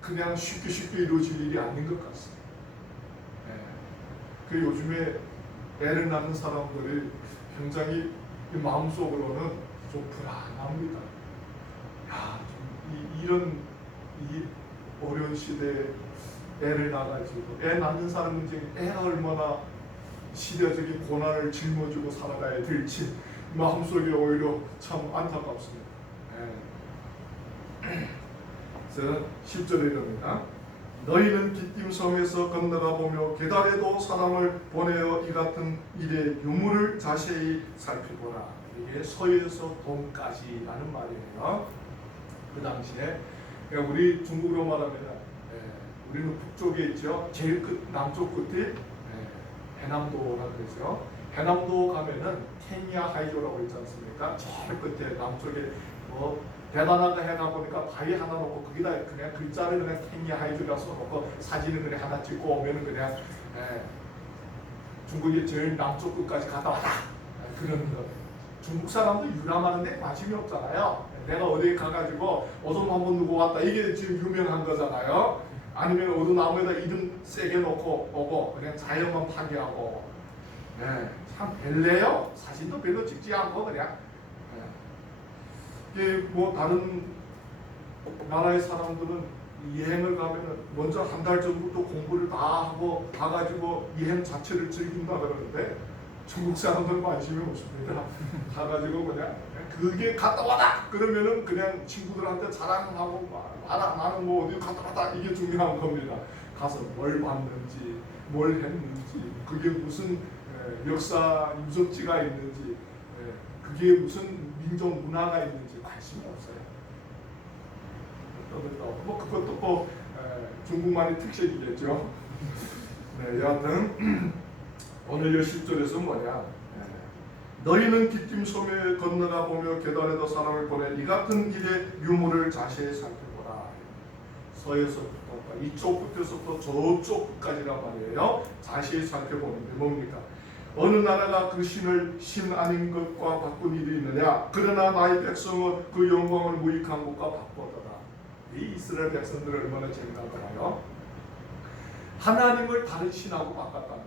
그냥 쉽게 이루어질 일이 아닌 것 같습니다. 그 요즘에 애를 낳는 사람들이 굉장히 마음속으로는 좀 불안합니다. 야, 이런 이 어려운 시대에 애를 낳아가지고 애 낳는 사람 문제, 애가 얼마나 시대적인 고난을 짊어지고 살아가야 될지 마음속에 오히려 참 안타깝습니다. 그래서 10절에 이럽니다. 너희는 깃딤 섬에서 건너가 보며 게달에도 사람을 보내어 이 같은 일의 유무를 자세히 살펴보라. 이게 서에서 동까지라는 말이에요. 그 당시에 우리 중국으로 말하면 우리는 북쪽에 있죠. 제일 끝 남쪽 끝이 해남도라 그러죠. 해남도 가면은 케냐 하이조라고 있지 않습니까? 제일 끝에 남쪽에 뭐 대단한 거 해나 보니까 바위 하나 놓고 거기다 그냥 글자를 그냥 케냐 하이조라 써놓고 사진을 그냥 하나 찍고 오면은 그냥 중국의 제일 남쪽 끝까지 갔다 왔다. 그런 거. 중국 사람도 유람하는데 관심이 없잖아요. 내가 어디에 가가지고 어둠 한번 누고 왔다. 이게 지금 유명한 거잖아요. 아니면 어느 나무에다 이름 세게 놓고 오고 그냥 자연만 파괴하고 참 별래요. 사진도 별로 찍지 않고 그냥 이게 뭐 다른 나라의 사람들은 여행을 가면은 먼저 한 달 전부터 공부를 다 하고 가가지고 여행 자체를 즐긴다 그러는데 중국 사람들은 관심이 없습니다. 가가지고 그냥 그게 갔다 와다 그러면은 그냥 친구들한테 자랑하고 와라 나는 뭐 어디 갔다 왔다 이게 중요한 겁니다. 가서 뭘 봤는지 뭘 했는지 그게 무슨 역사 유적지가 있는지 그게 무슨 민족 문화가 있는지 관심이 없어요. 뭐 그것도 뭐 중국만의 특색이겠죠. 네, 여하튼 오늘 10절에서 뭐냐? 너희는 깃딤 섬에 건너가 보며 게달에도 사람을 보내 이 같은 일의 유무를 자세히 살펴보라. 서에서부터 이쪽 끝에서부터 저쪽 끝까지란 말이에요. 자세히 살펴보는 게 뭡니까? 어느 나라가 그 신을 신 아닌 것과 바꾼 일이 있느냐? 그러나 나의 백성은 그 영광을 무익한 것과 바꾸더라. 이 이스라엘 백성들을 얼마나 재미나더라요. 하나님을 다른 신하고 바꿨다는 거예요.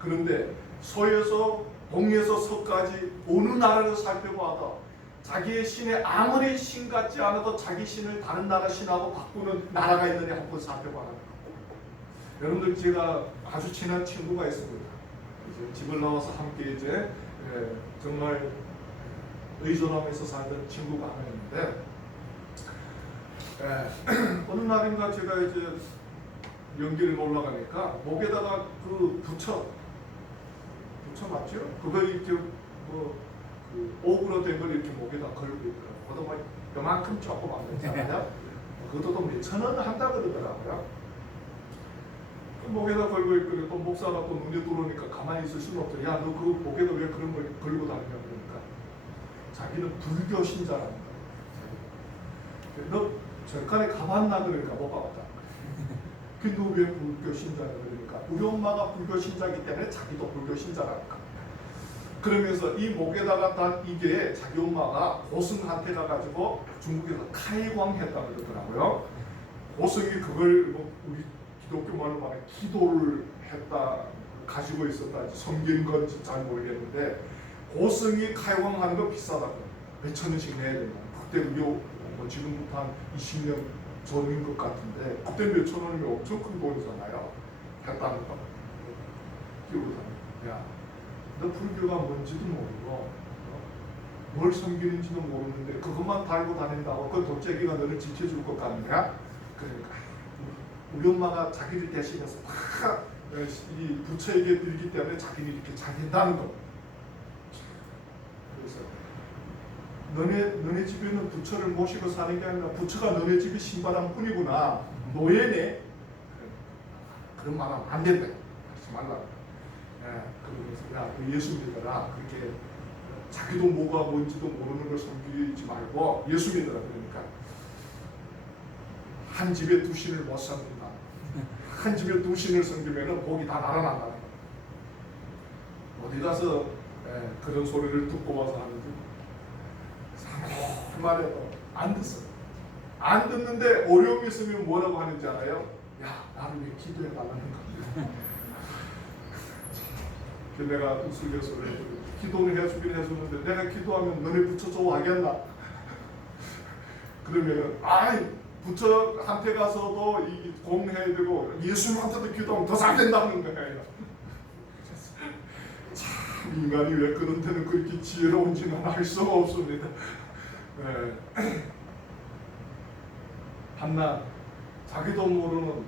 그런데 서에서 동에서 서까지 어느 나라를 살펴봐도 자기의 신에 아무리 신 같지 않아도 자기 신을 다른 나라 신하고 바꾸는 나라가 있느냐 한번 살펴봐라. 여러분들 제가 아주 친한 친구가 있습니다. 이제 집을 나와서 함께 이제 정말 의존하면서 살던 친구가 하나 있는데 어느 날인가 제가 이제 연기를 올라가니까 목에다가 그 부처 맞죠? 그거 이렇게 그 옥으로 된 걸 이렇게 목에다 걸고 있더라고요. 그것도 뭐 요만큼 조금 안 되잖아요. 그것도 또 몇천 원 한다 그러더라고요. 그 목에다 걸고 있고 또 목사가 또 눈에 들어오니까 가만히 있을 수는 없죠. 야, 너 그 목에다 왜 그런 걸 걸고 다니냐 그러니까 자기는 불교 신자라는 거예요. 너 절간에 가봤나 그러니까 못 가봤다. 근데 너 왜 불교 신자냐 그러니까 우리 엄마가 불교 신자이기 때문에 자기도 불교 신자라니까. 그러면서 이 목에다가 단 이게 자기 엄마가 고승한테 가가지고 중국에서 khai光했다 그러더라고요. 고승이 그걸 뭐 우리 기독교 말로 말해 기도를 했다 가지고 있었다 섬긴 건지 잘 모르겠는데 고승이 khai光하는 거 비싸다고 몇천 원씩 내야 된다. 그때 그게 뭐 지금부터 한 20년 전인 것 같은데 그때 몇천 원이면 엄청 큰 돈이잖아요. 했다는 거. 야, 너 불교가 뭔지도 모르고 뭘 섬기는지도 모르는데 그것만 달고 다닌다고 그 돌재기가 너를 지켜줄 것 같냐? 그러니까 우리 엄마가 자기를 대신해서 다 이 부처에게 드리기 때문에 자기는 이렇게 잘 된다는 거. 그래서 너네 집에는 부처를 모시고 사는 게 아니라 부처가 너네 집에 신바람 뿐이구나. 노예네. 그런 말 하면 안 된다. 하지 말라. 그러면서 야, 그 예수 믿어라. 그렇게 자기도 뭐가 뭔지도 모르는 걸 섬기지 말고 예수 믿어라. 그러니까 한 집에 두 신을 못 섬긴다. 한 집에 두 신을 섬기면은 복이 다 날아난다. 어디 가서 그런 소리를 듣고 와서 하는지 그 말해도 안 듣어. 안 듣는데 어려움이 있으면 뭐라고 하는지 알아요? 야, 나를 왜 기도해 달라는 거야. 내가 우스갯소리를 기도를 해주긴 해주는데 내가 기도하면 너네 부처 좋아하겠나? 그러면은 아이 부처한테 가서도 공해야 되고 예수님한테도 기도하면 더 잘 된다는 거예요. 참 인간이 왜 그런 데는 그렇게 지혜로운지는 알 수가 없습니다. 한낱 자기도 모르는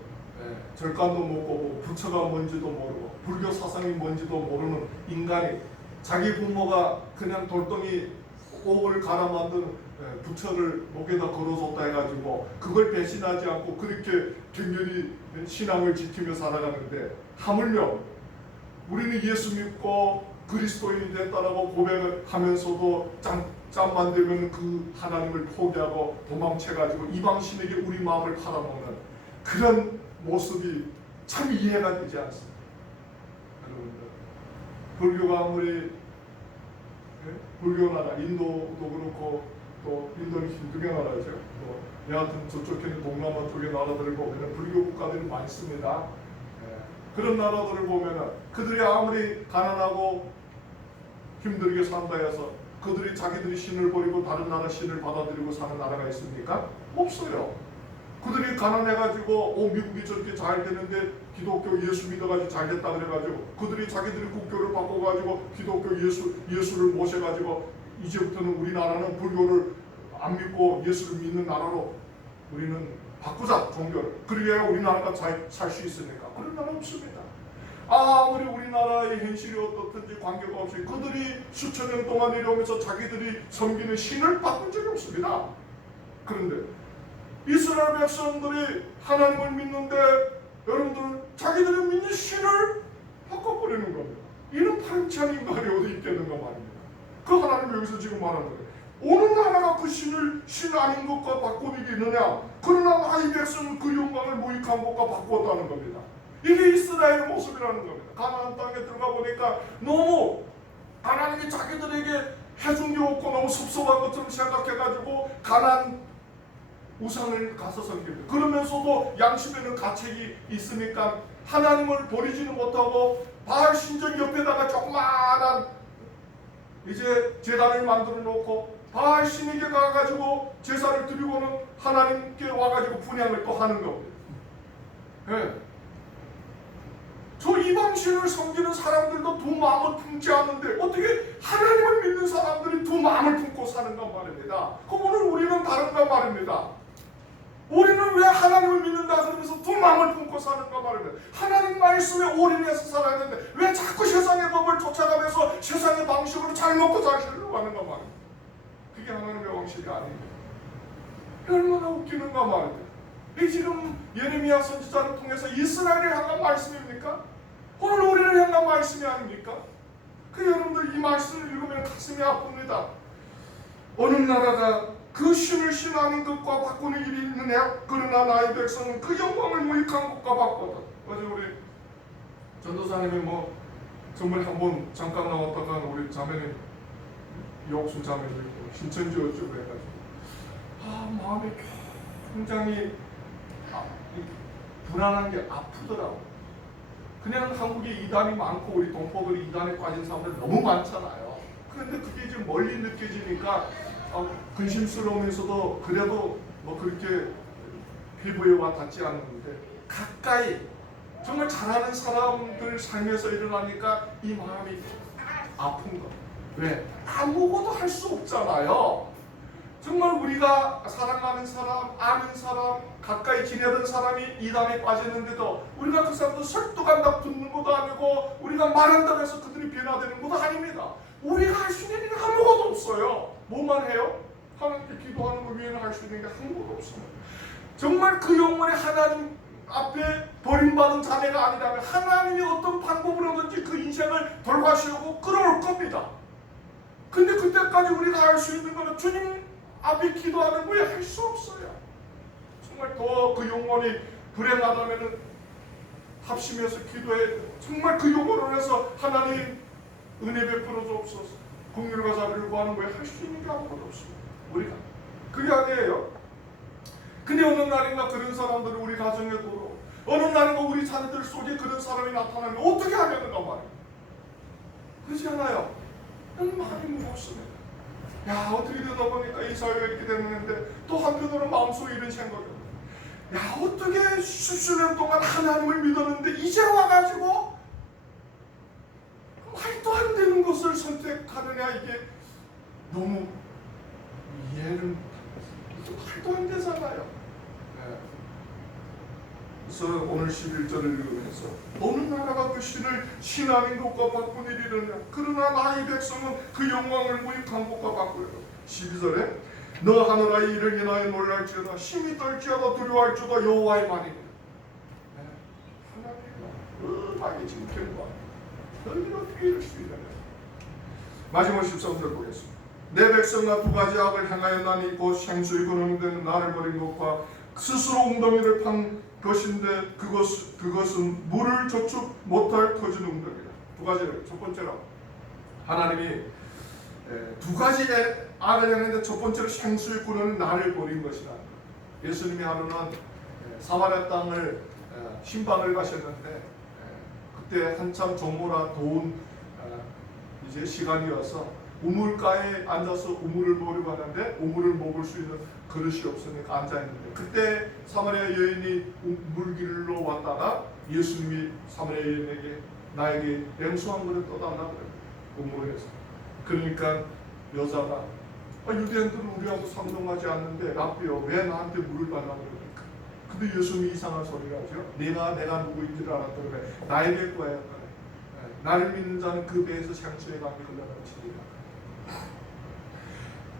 절간도 못 보고 부처가 뭔지도 모르고 불교 사상이 뭔지도 모르는 인간이 자기 부모가 그냥 돌덩이 옥을 갈아 만든 부처를 목에다 걸어줬다 해가지고 그걸 배신하지 않고 그렇게 격렬히 신앙을 지키며 살아가는데 하물며 우리는 예수 믿고 그리스도인이 됐다라고 고백을 하면서도 짬만 되면 그 하나님을 포기하고 도망쳐가지고 이방신에게 우리 마음을 팔아먹는 그런 모습이 참 이해가 되지 않습니다. 여러분들 불교가 아무리 불교 나라 인도도 그렇고 또 인도는 힌두교 나라죠. 또 여하튼 저쪽에는 동남아 쪽의 나라들을 보면 불교 국가들이 많습니다. 그런 나라들을 보면은 그들이 아무리 가난하고 힘들게 산다 해서 그들이 자기들이 신을 버리고 다른 나라 신을 받아들이고 사는 나라가 있습니까? 없어요. 그들이 가난해가지고 미국이 저렇게 잘 되는데 기독교 예수 믿어가지고 잘 됐다 그래가지고 그들이 자기들이 국교를 바꿔가지고 기독교 예수를 모셔가지고 이제부터는 우리나라는 불교를 안 믿고 예수를 믿는 나라로 우리는 바꾸자 종교를. 그래야 우리나라가 잘 살 수 있으니까. 그런 나라 없습니다. 아무리 우리나라의 현실이 어떻든지 관계가 없이 그들이 수천 년 동안 내려오면서 자기들이 섬기는 신을 바꾼 적이 없습니다. 그런데 이스라엘 백성들이 하나님을 믿는데 여러분들 자기들이 믿는 신을 바꿔버리는 겁니다. 이런 파렴치한 인간이 어디 있겠는가 말입니다. 그 하나님 여기서 지금 말하는 거예요. 어느 나라가 그 신을 신 아닌 것과 바꾸겠느냐. 그러나 나의 백성은 그 영광을 무익한 것과 바꾸었다는 겁니다. 이게 이스라엘의 모습이라는 겁니다. 가나안 땅에 들어가 보니까 너무 하나님이 자기들에게 해준 게 없고 너무 섭섭한 것처럼 생각해가지고 가나안 우상을 가서 섬깁니다. 그러면서도 양심에는 가책이 있으니까 하나님을 버리지는 못하고 바알 신전 옆에다가 조그마한 이제 제단을 만들어 놓고 바알 신에게 가가지고 제사를 드리고는 하나님께 와가지고 분향을 또 하는 겁니다. 네. 저 이방신을 섬기는 사람들도 두 마음을 품지 않는데 어떻게 하나님을 믿는 사람들이 두 마음을 품고 사는가 말입니다. 그럼 오늘 우리는 다른가 말입니다. 우리는 왜 하나님을 믿는다 그러면서 두 마음을 품고 사는가 말입니다. 하나님 말씀에 올인해서 살아야 되는데 왜 자꾸 세상의 법을 쫓아가면서 세상의 방식으로 잘 먹고 잘 살려고 하는가 말입니다. 그게 하나님의 방식이 아닙니다. 얼마나 웃기는가 말입니다. 이 지금 예레미야 선지자를 통해서 이스라엘을 향한 말씀입니까? 오늘 우리를 향한 말씀이 아닙니까? 그 여러분들 이 말씀을 읽으면 가슴이 아픕니다. 어느 나라가 그 신을 신 아닌 것과 바꾸는 일이 있느냐? 그러나 나의 백성은 그 영광을 무익한 것과 바꾸다. 어제 우리 전도사님이 정말 한번 잠깐 나왔다가 우리 자매님 이옥순 자매도 있고 신천지 어쩌고 해가지고 마음이 굉장히 불안한 게 아프더라고. 그냥 한국에 이단이 많고 우리 동포들이 이단에 빠진 사람들 너무 많잖아요. 그런데 그게 지금 멀리 느껴지니까 근심스러우면서도 그래도 그렇게 피부에 와 닿지 않는데 가까이 정말 잘하는 사람들 삶에서 일어나니까 이 마음이 아픈 거. 왜? 아무것도 할 수 없잖아요. 정말 우리가 사랑하는 사람, 아는 사람, 가까이 지내던 사람이 이단에 빠졌는데도 우리가 그 사람도 설득한다 붙는 것도 아니고 우리가 말한다고 해서 그들이 변화되는 것도 아닙니다. 우리가 할 수 있는 게 아무것도 없어요. 뭐만 해요? 하나님께 기도하는 것 외에는 할 수 있는 게 아무것도 없습니다. 정말 그 영혼이 하나님 앞에 버림받은 자네가 아니라면 하나님이 어떤 방법으로든지 그 인생을 돌과시우고 끌어올 겁니다. 근데 그때까지 우리가 할 수 있는 것은 주님 앞에 기도하는 거에 할 수 없어요. 정말 더 그 영혼이 불행하다면 합심해서 기도해. 정말 그 영혼을 해서 하나님 은혜 베풀어 주옵소서. 긍휼과 자비를 구하는 거에 할 수 있는 게 아무것도 없습니다. 우리가 그게 아니에요. 근데 어느 날인가 그런 사람들을 우리 가정에 두고 어느 날인가 우리 자녀들 속에 그런 사람이 나타나면 어떻게 하겠는가 말이에요. 그렇지 않아요? 마음이 무겁습니다. 야, 어떻게 되다 보니까 이 사회가 이렇게 됐는데, 또 한편으로는 마음속에 이런 생각이, 야, 어떻게 수년 동안 하나님을 믿었는데 이제 와가지고 말도 안 되는 것을 선택하느냐. 이게 너무 이해는 말도 안 되잖아요. 네. 그래서 오늘 11절을 읽으면서 어느 나라가 그 신을 신하는 것과 바꾸니리느냐. 그러나 나의 백성은 그 영광을 무익한 것과 바꾸려. 12절에 너 하늘의 일을 인하여 놀랄지어다 심히 떨지어다 두려워할지어다 여호와의 말이니라. 하나님이 자기 진경과 너희는 어떻게 이럴 수 있느냐. 마지막 13절 보겠습니다. 내 백성아 두 가지 악을 행하였나니 곧 생수의 근원된 나를 버린 것과 스스로 웅덩이를 판 것인데 그것은 물을 저축 못할 터진 웅덩이다. 두 가지를. 첫 번째로 하나님이 두 가지 악을 했는데 첫 번째로 생수의 근원은 나를 버린 것이다. 예수님이 하루는 사마리아 땅을 신방을 가셨는데 그때 한참 조모라 더운 이제 시간이어서 우물가에 앉아서 우물을 보려고 하는데 우물을 먹을 수 있는 그릇이 없으니까 앉아있는데 그때 사마리아 여인이 물길로 왔다가 예수님이 사마리아 여인에게 나에게 냉수 한 그릇 떠달라고 그래요. 우물에서. 그러니까 여자가 유대인들은 우리하고 상종하지 않는데 랍비요 왜 나한테 물을 달라고 그러니까. 근데 예수님이 이상한 소리를 하죠. 내가 누구인지를 알았더니 나에게 구하여 나를 믿는 자는 그 배에서 생수의 강이 흘러넘치리라.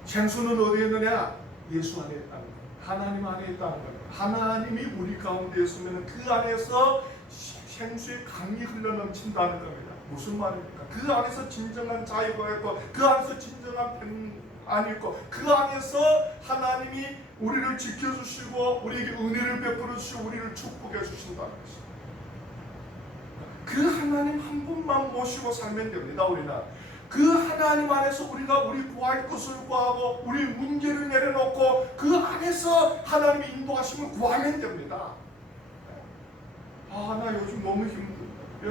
생수는 어디에 있느냐? 예수 안에 있다는 거예요. 하나님 안에 있다는 거예요. 하나님이 우리 가운데 있으면 그 안에서 생수의 강이 흘러넘친다는 겁니다. 무슨 말입니까? 그 안에서 진정한 자유가 있고 그 안에서 진정한 평안이 있고 그 안에서 하나님이 우리를 지켜주시고 우리에게 은혜를 베풀어 주시고 우리를 축복해 주신다는 것입니다. 그 하나님 한 분만 모시고 살면 됩니다. 우리는 그 하나님 안에서 우리가 우리 구할 것을 구하고 우리 문제를 내려놓고 그 안에서 하나님이 인도하시면 구하면 됩니다. 나 요즘 너무 힘들다.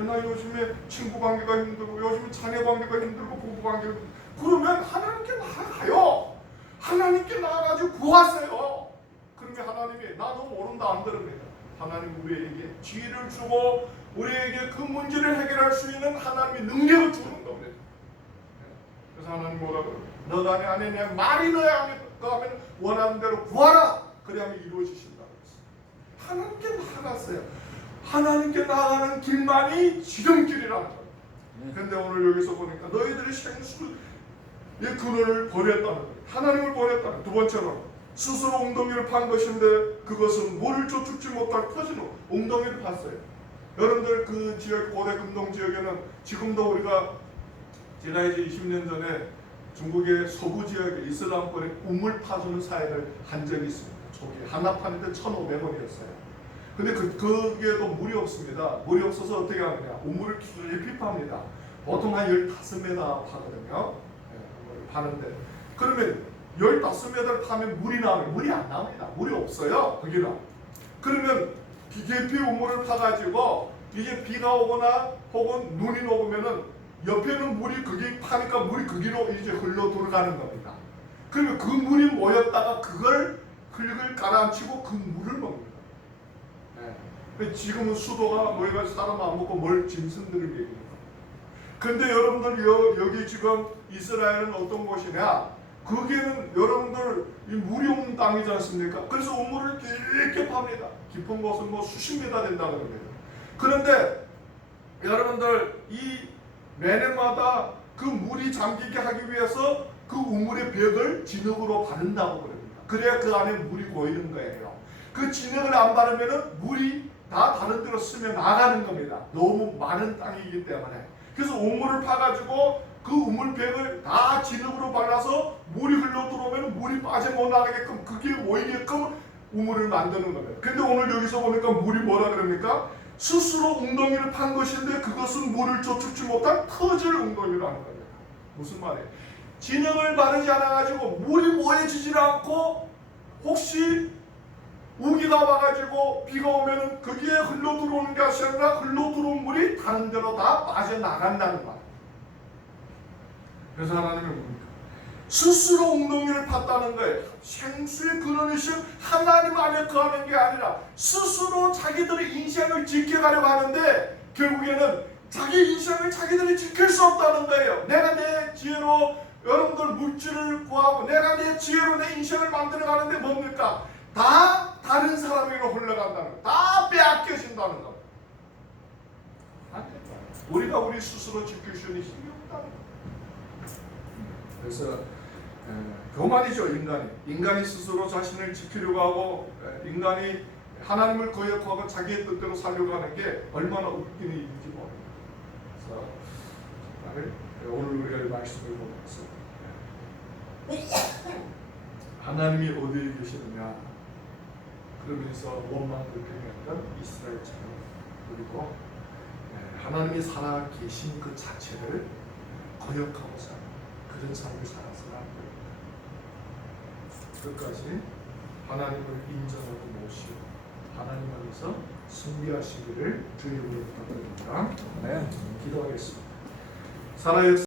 나 요즘에 친구 관계가 힘들고 요즘에 자녀 관계가 힘들고 부부 관계가 힘들고. 그러면 하나님께 나아가요. 하나님께 나아가지고 구하세요. 그러면 하나님이 나도 모른다 안 들읍니다. 하나님 우리에게 지혜를 주고 우리에게 그 문제를 해결할 수 있는 하나님의 능력을 주는 겁니다. 그래서 하나님 뭐라 그래요? 너가 내 안에 내 말이 너의 안에 하면 원하는 대로 구하라. 그래야만 이루어지신다. 하나님께 나아갔어요. 하나님께 나아가는 길만이 지름길이라는 거예요. 그런데 오늘 여기서 보니까 너희들이 생수의 근원을 버렸다는 거예요. 하나님을 버렸다는. 두 번째로 스스로 웅덩이를 판 것인데 그것은 물을 쫓지 못할 터진 웅덩이를 팠어요. 여러분들 그 지역 고대 금동 지역에는 지금도 우리가 제가 이제 20년 전에 중국의 서부 지역에 이슬람권에 우물 파주는 사역을 한 적이 있습니다. 초기에 하나 파는데 1,500원이었어요. 근데 거기에도 물이 없습니다. 물이 없어서 어떻게 하느냐? 우물을 깊이 팝니다. 보통 한 15m 파거든요. 파는데 그러면 15m 파면 물이 나오면 물이 안 나옵니다. 물이 없어요. 거기는. 그러면 깊이 우물을 파가지고 이제 비가 오거나 혹은 눈이 녹으면은 옆에는 물이 거기 파니까 물이 거기로 이제 흘러 들어가는 겁니다. 그러면 그 물이 모였다가 그걸 흙을 가라앉히고 그 물을 먹습니다. 네. 지금은 수도가 모여가지고 사람 안 먹고 뭘 짐승들을 먹입니다. 근데 여러분들 여기 지금 이스라엘은 어떤 곳이냐? 거기에는 여러분들 이 물이 없는 땅이지 않습니까? 그래서 우물을 깊게 팝니다. 깊은 곳은 뭐 수십 미터 된다고 합니다. 그런데 여러분들 이 매년마다 그 물이 잠기게 하기 위해서 그 우물의 벽을 진흙으로 바른다고 그럽니다. 그래야 그 안에 물이 고이는 거예요. 그 진흙을 안 바르면은 물이 다 다른 데로 스며 나가는 겁니다. 너무 많은 땅이기 때문에. 그래서 우물을 파가지고 그 우물벽을 다 진흙으로 발라서 물이 흘러 들어오면 물이 빠져 못 나가게끔 그게 모이게끔 우물을 만드는 겁니다. 근데 오늘 여기서 보니까 물이 뭐라 그럽니까? 스스로 웅덩이를 판 것인데 그것은 물을 쫓지 못한 터질 웅덩이라는 겁니다. 무슨 말이에요? 진흙을 바르지 않아가지고 물이 모여지질 않고 혹시 우기가 와가지고 비가 오면은 거기에 흘러 들어오는 게 아니라 흘러 들어온 물이 다른 데로 다 빠져나간다는 말. 그래서 하나님은 뭡니까? 스스로 웅덩이를 팠다는 거예요. 생수의 근원이신 하나님 안에 거하는 게 아니라 스스로 자기들의 인생을 지켜가려고 하는데 결국에는 자기 인생을 자기들이 지킬 수 없다는 거예요. 내가 내 지혜로 여러분들 물질을 구하고 내가 내 지혜로 내 인생을 만들어 가는데 뭡니까? 다 다른 사람에게로 흘러간다는 거, 다 빼앗겨진다는 거. 우리가 우리 스스로 지킬 수 있는 힘이 없다는 거. 그래서 교만이죠. 인간이 스스로 자신을 지키려고 하고 인간이 하나님을 거역하고 자기의 뜻대로 살려고 하는 게 얼마나 웃기는 일인지 모릅니다. 그래서 오늘 우리가 말씀을 보면서 하나님이 어디에 계시느냐 그러면서 원망을 표현했던 이스라엘 자녀 그리고 하나님이 살아 계신 그 자체를 거역하고 사는 그런 삶을 살아서는 안 됩니다. 끝까지 하나님을 인정하고 모시고 하나님 안에서 승리하시기를 주님으로 부탁드립니다. 네, 기도하겠습니다. 살아있